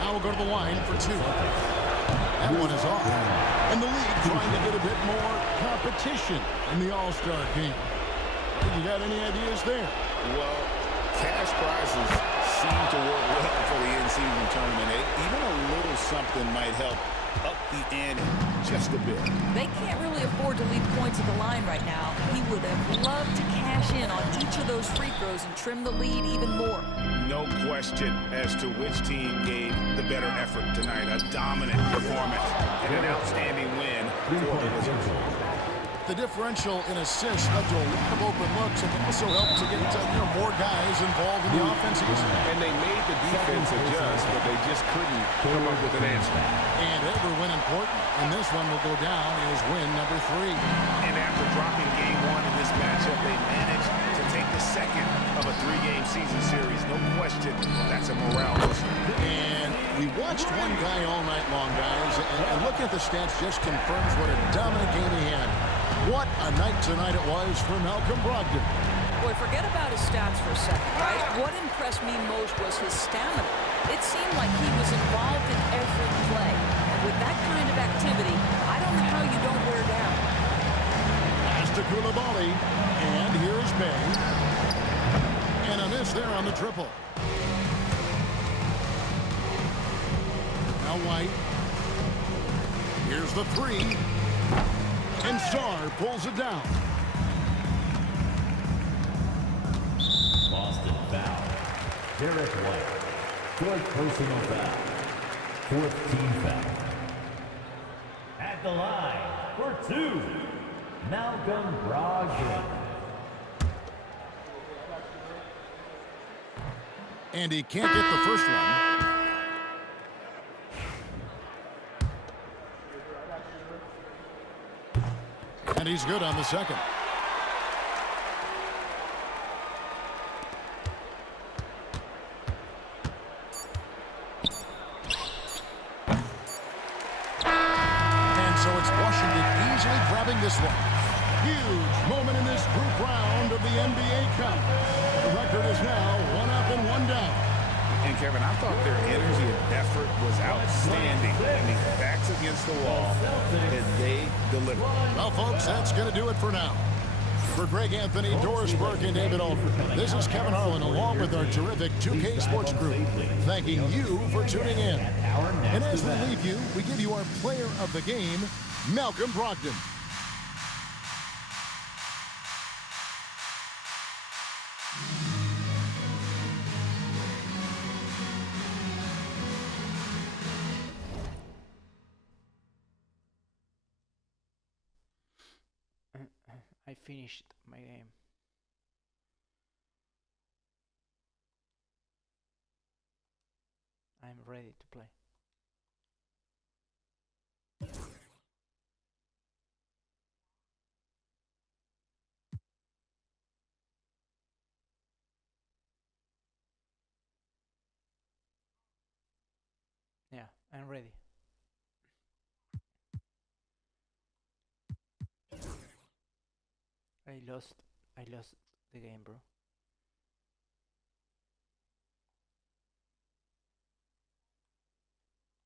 Now we'll go to the line for 2. That one is off. And the league trying to get a bit more competition in the All-Star game. You got any ideas there? Well, cash prizes seem to work well for the in-season tournament. Even a little something might help up the ante just a bit. They can't really afford to leave points at the line right now. He would have loved to cash in on each of those free throws and trim the lead even more. No question as to which team gave the better effort tonight. A dominant performance and an outstanding win for the Wizards. The differential in assists led to a lot of open looks and also helped to get more guys involved in the offense. And they made the defense adjust, but they just couldn't come up with an answer. And every win important. And this one will go down as win number 3. And after dropping game 1 in this matchup, they managed to take the second of a 3-game season series. No question, that's a morale booster. And we watched one guy all night long, guys, and looking at the stats just confirms what a dominant game he had. What a night tonight it was for Malcolm Brogdon. Boy, forget about his stats for a second, right? What impressed me most was his stamina. It seemed like he was involved in every play. And with that kind of activity, I don't know how you don't wear down. Pass to Koulibaly. And here's Bay. And a miss there on the triple. Now White. Here's the three. And Sarr pulls it down. Boston foul. Derek White. Fourth personal foul. Fourth team foul. At the line for two, Malcolm Brogdon. And he can't get the first one. And he's good on the second. And so it's Washington easily grabbing this one. Huge moment in this group round of the NBA Cup. The record is now 1 up and 1 down. And Kevin, I thought their energy and effort was outstanding. I mean, backs against the wall, and they delivered. Well, folks, that's going to do it for now. For Greg Anthony, Doris Burke, and David Aldridge, this is Kevin Harlan along with our terrific 2K Sports Group, thanking you for tuning in. And as we leave you, we give you our player of the game, Malcolm Brogdon. I finished my game. I'm ready to play. Yeah, I'm ready. I lost the game, bro.